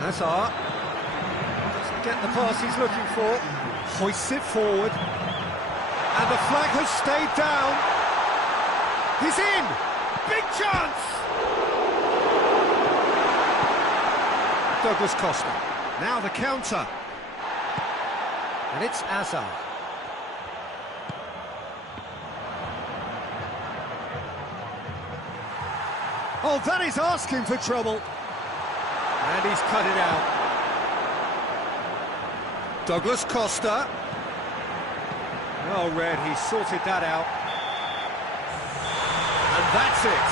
Hazard doesn't get the pass he's looking for. Hoists it forward. And the flag has stayed down. He's in! Big chance! Douglas Costa. Now the counter. And it's Hazard. Oh, that is asking for trouble. And he's cut it out. Douglas Costa. Well read, he sorted that out. And that's it.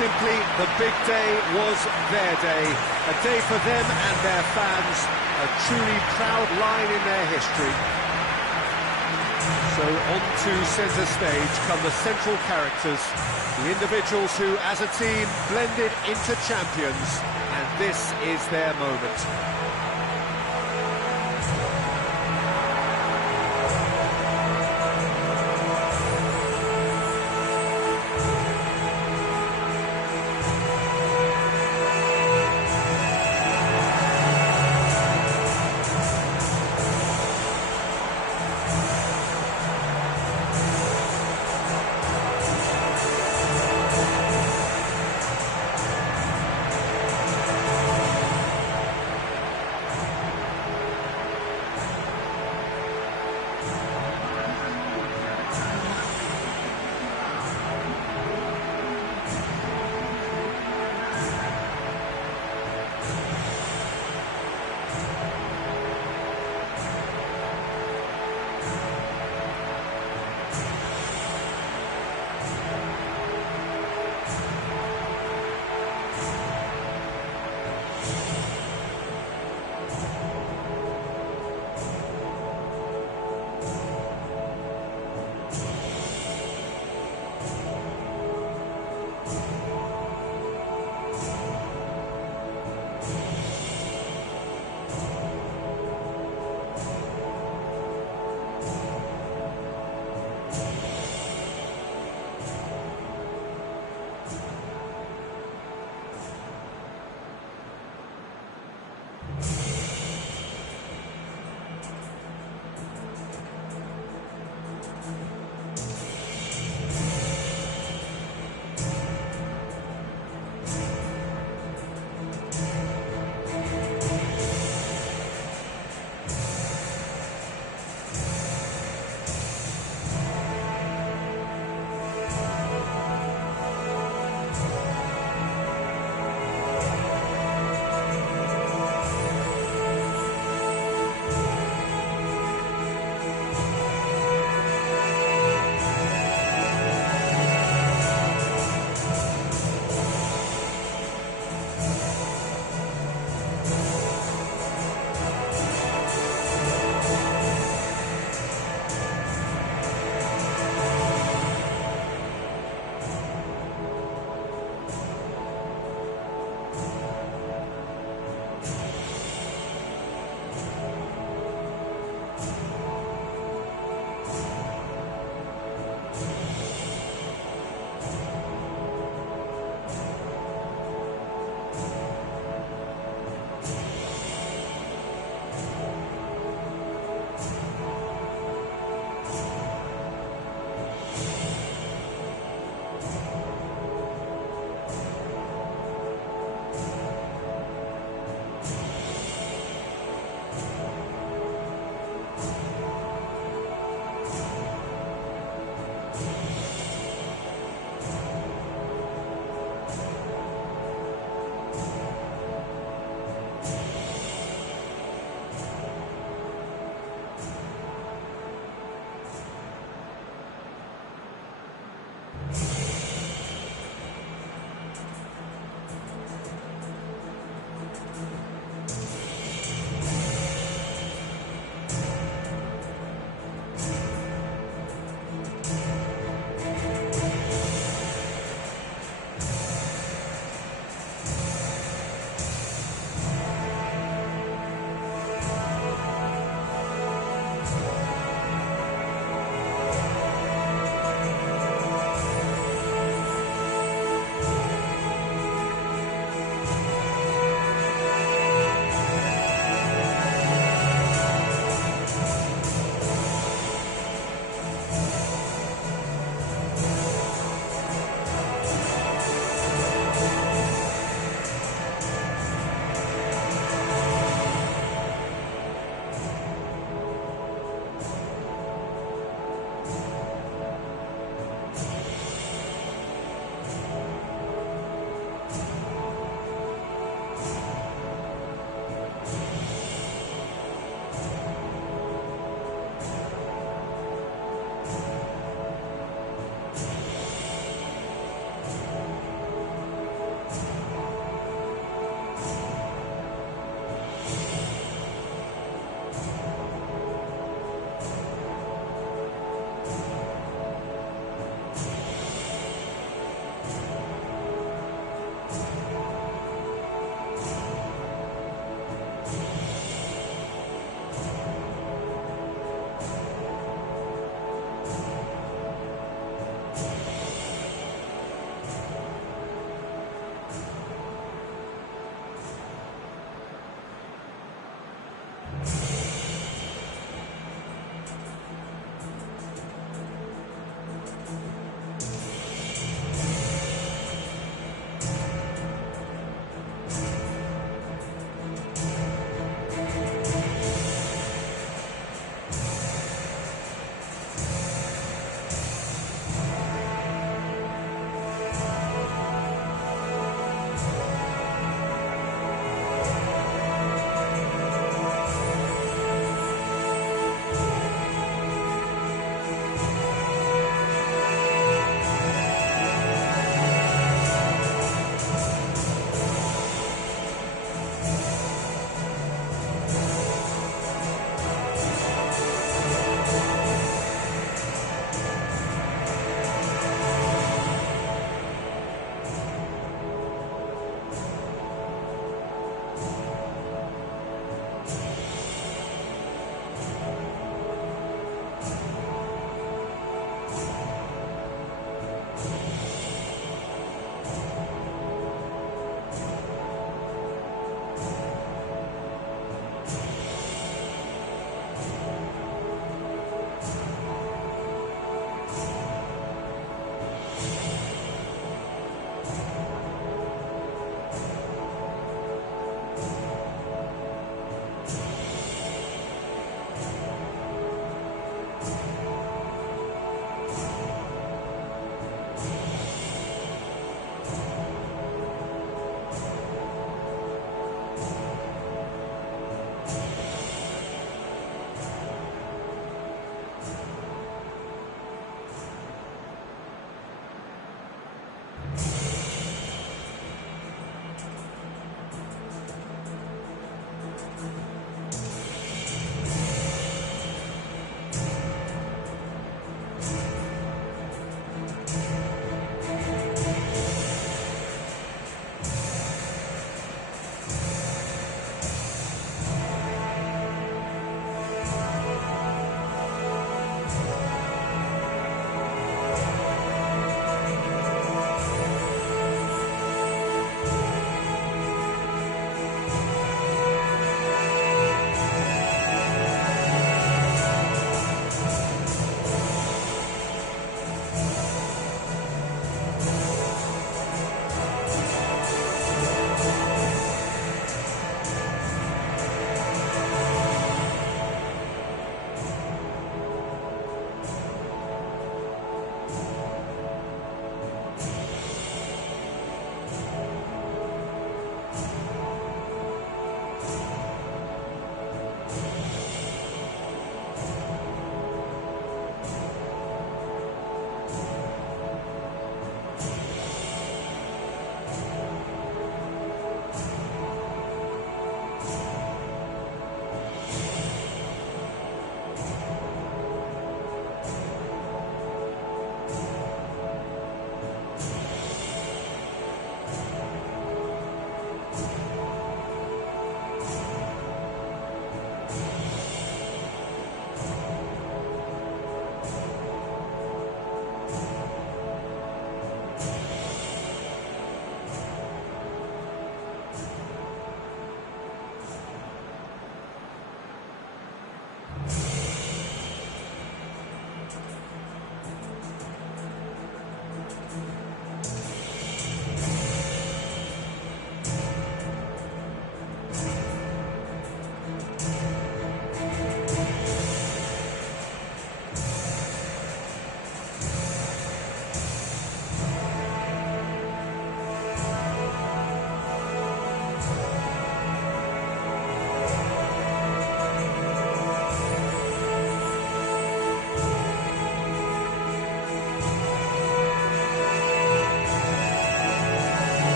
Simply, the big day was their day. A day for them and their fans. A truly proud line in their history. So on to centre stage come the central characters, the individuals who, as a team, blended into champions, and this is their moment.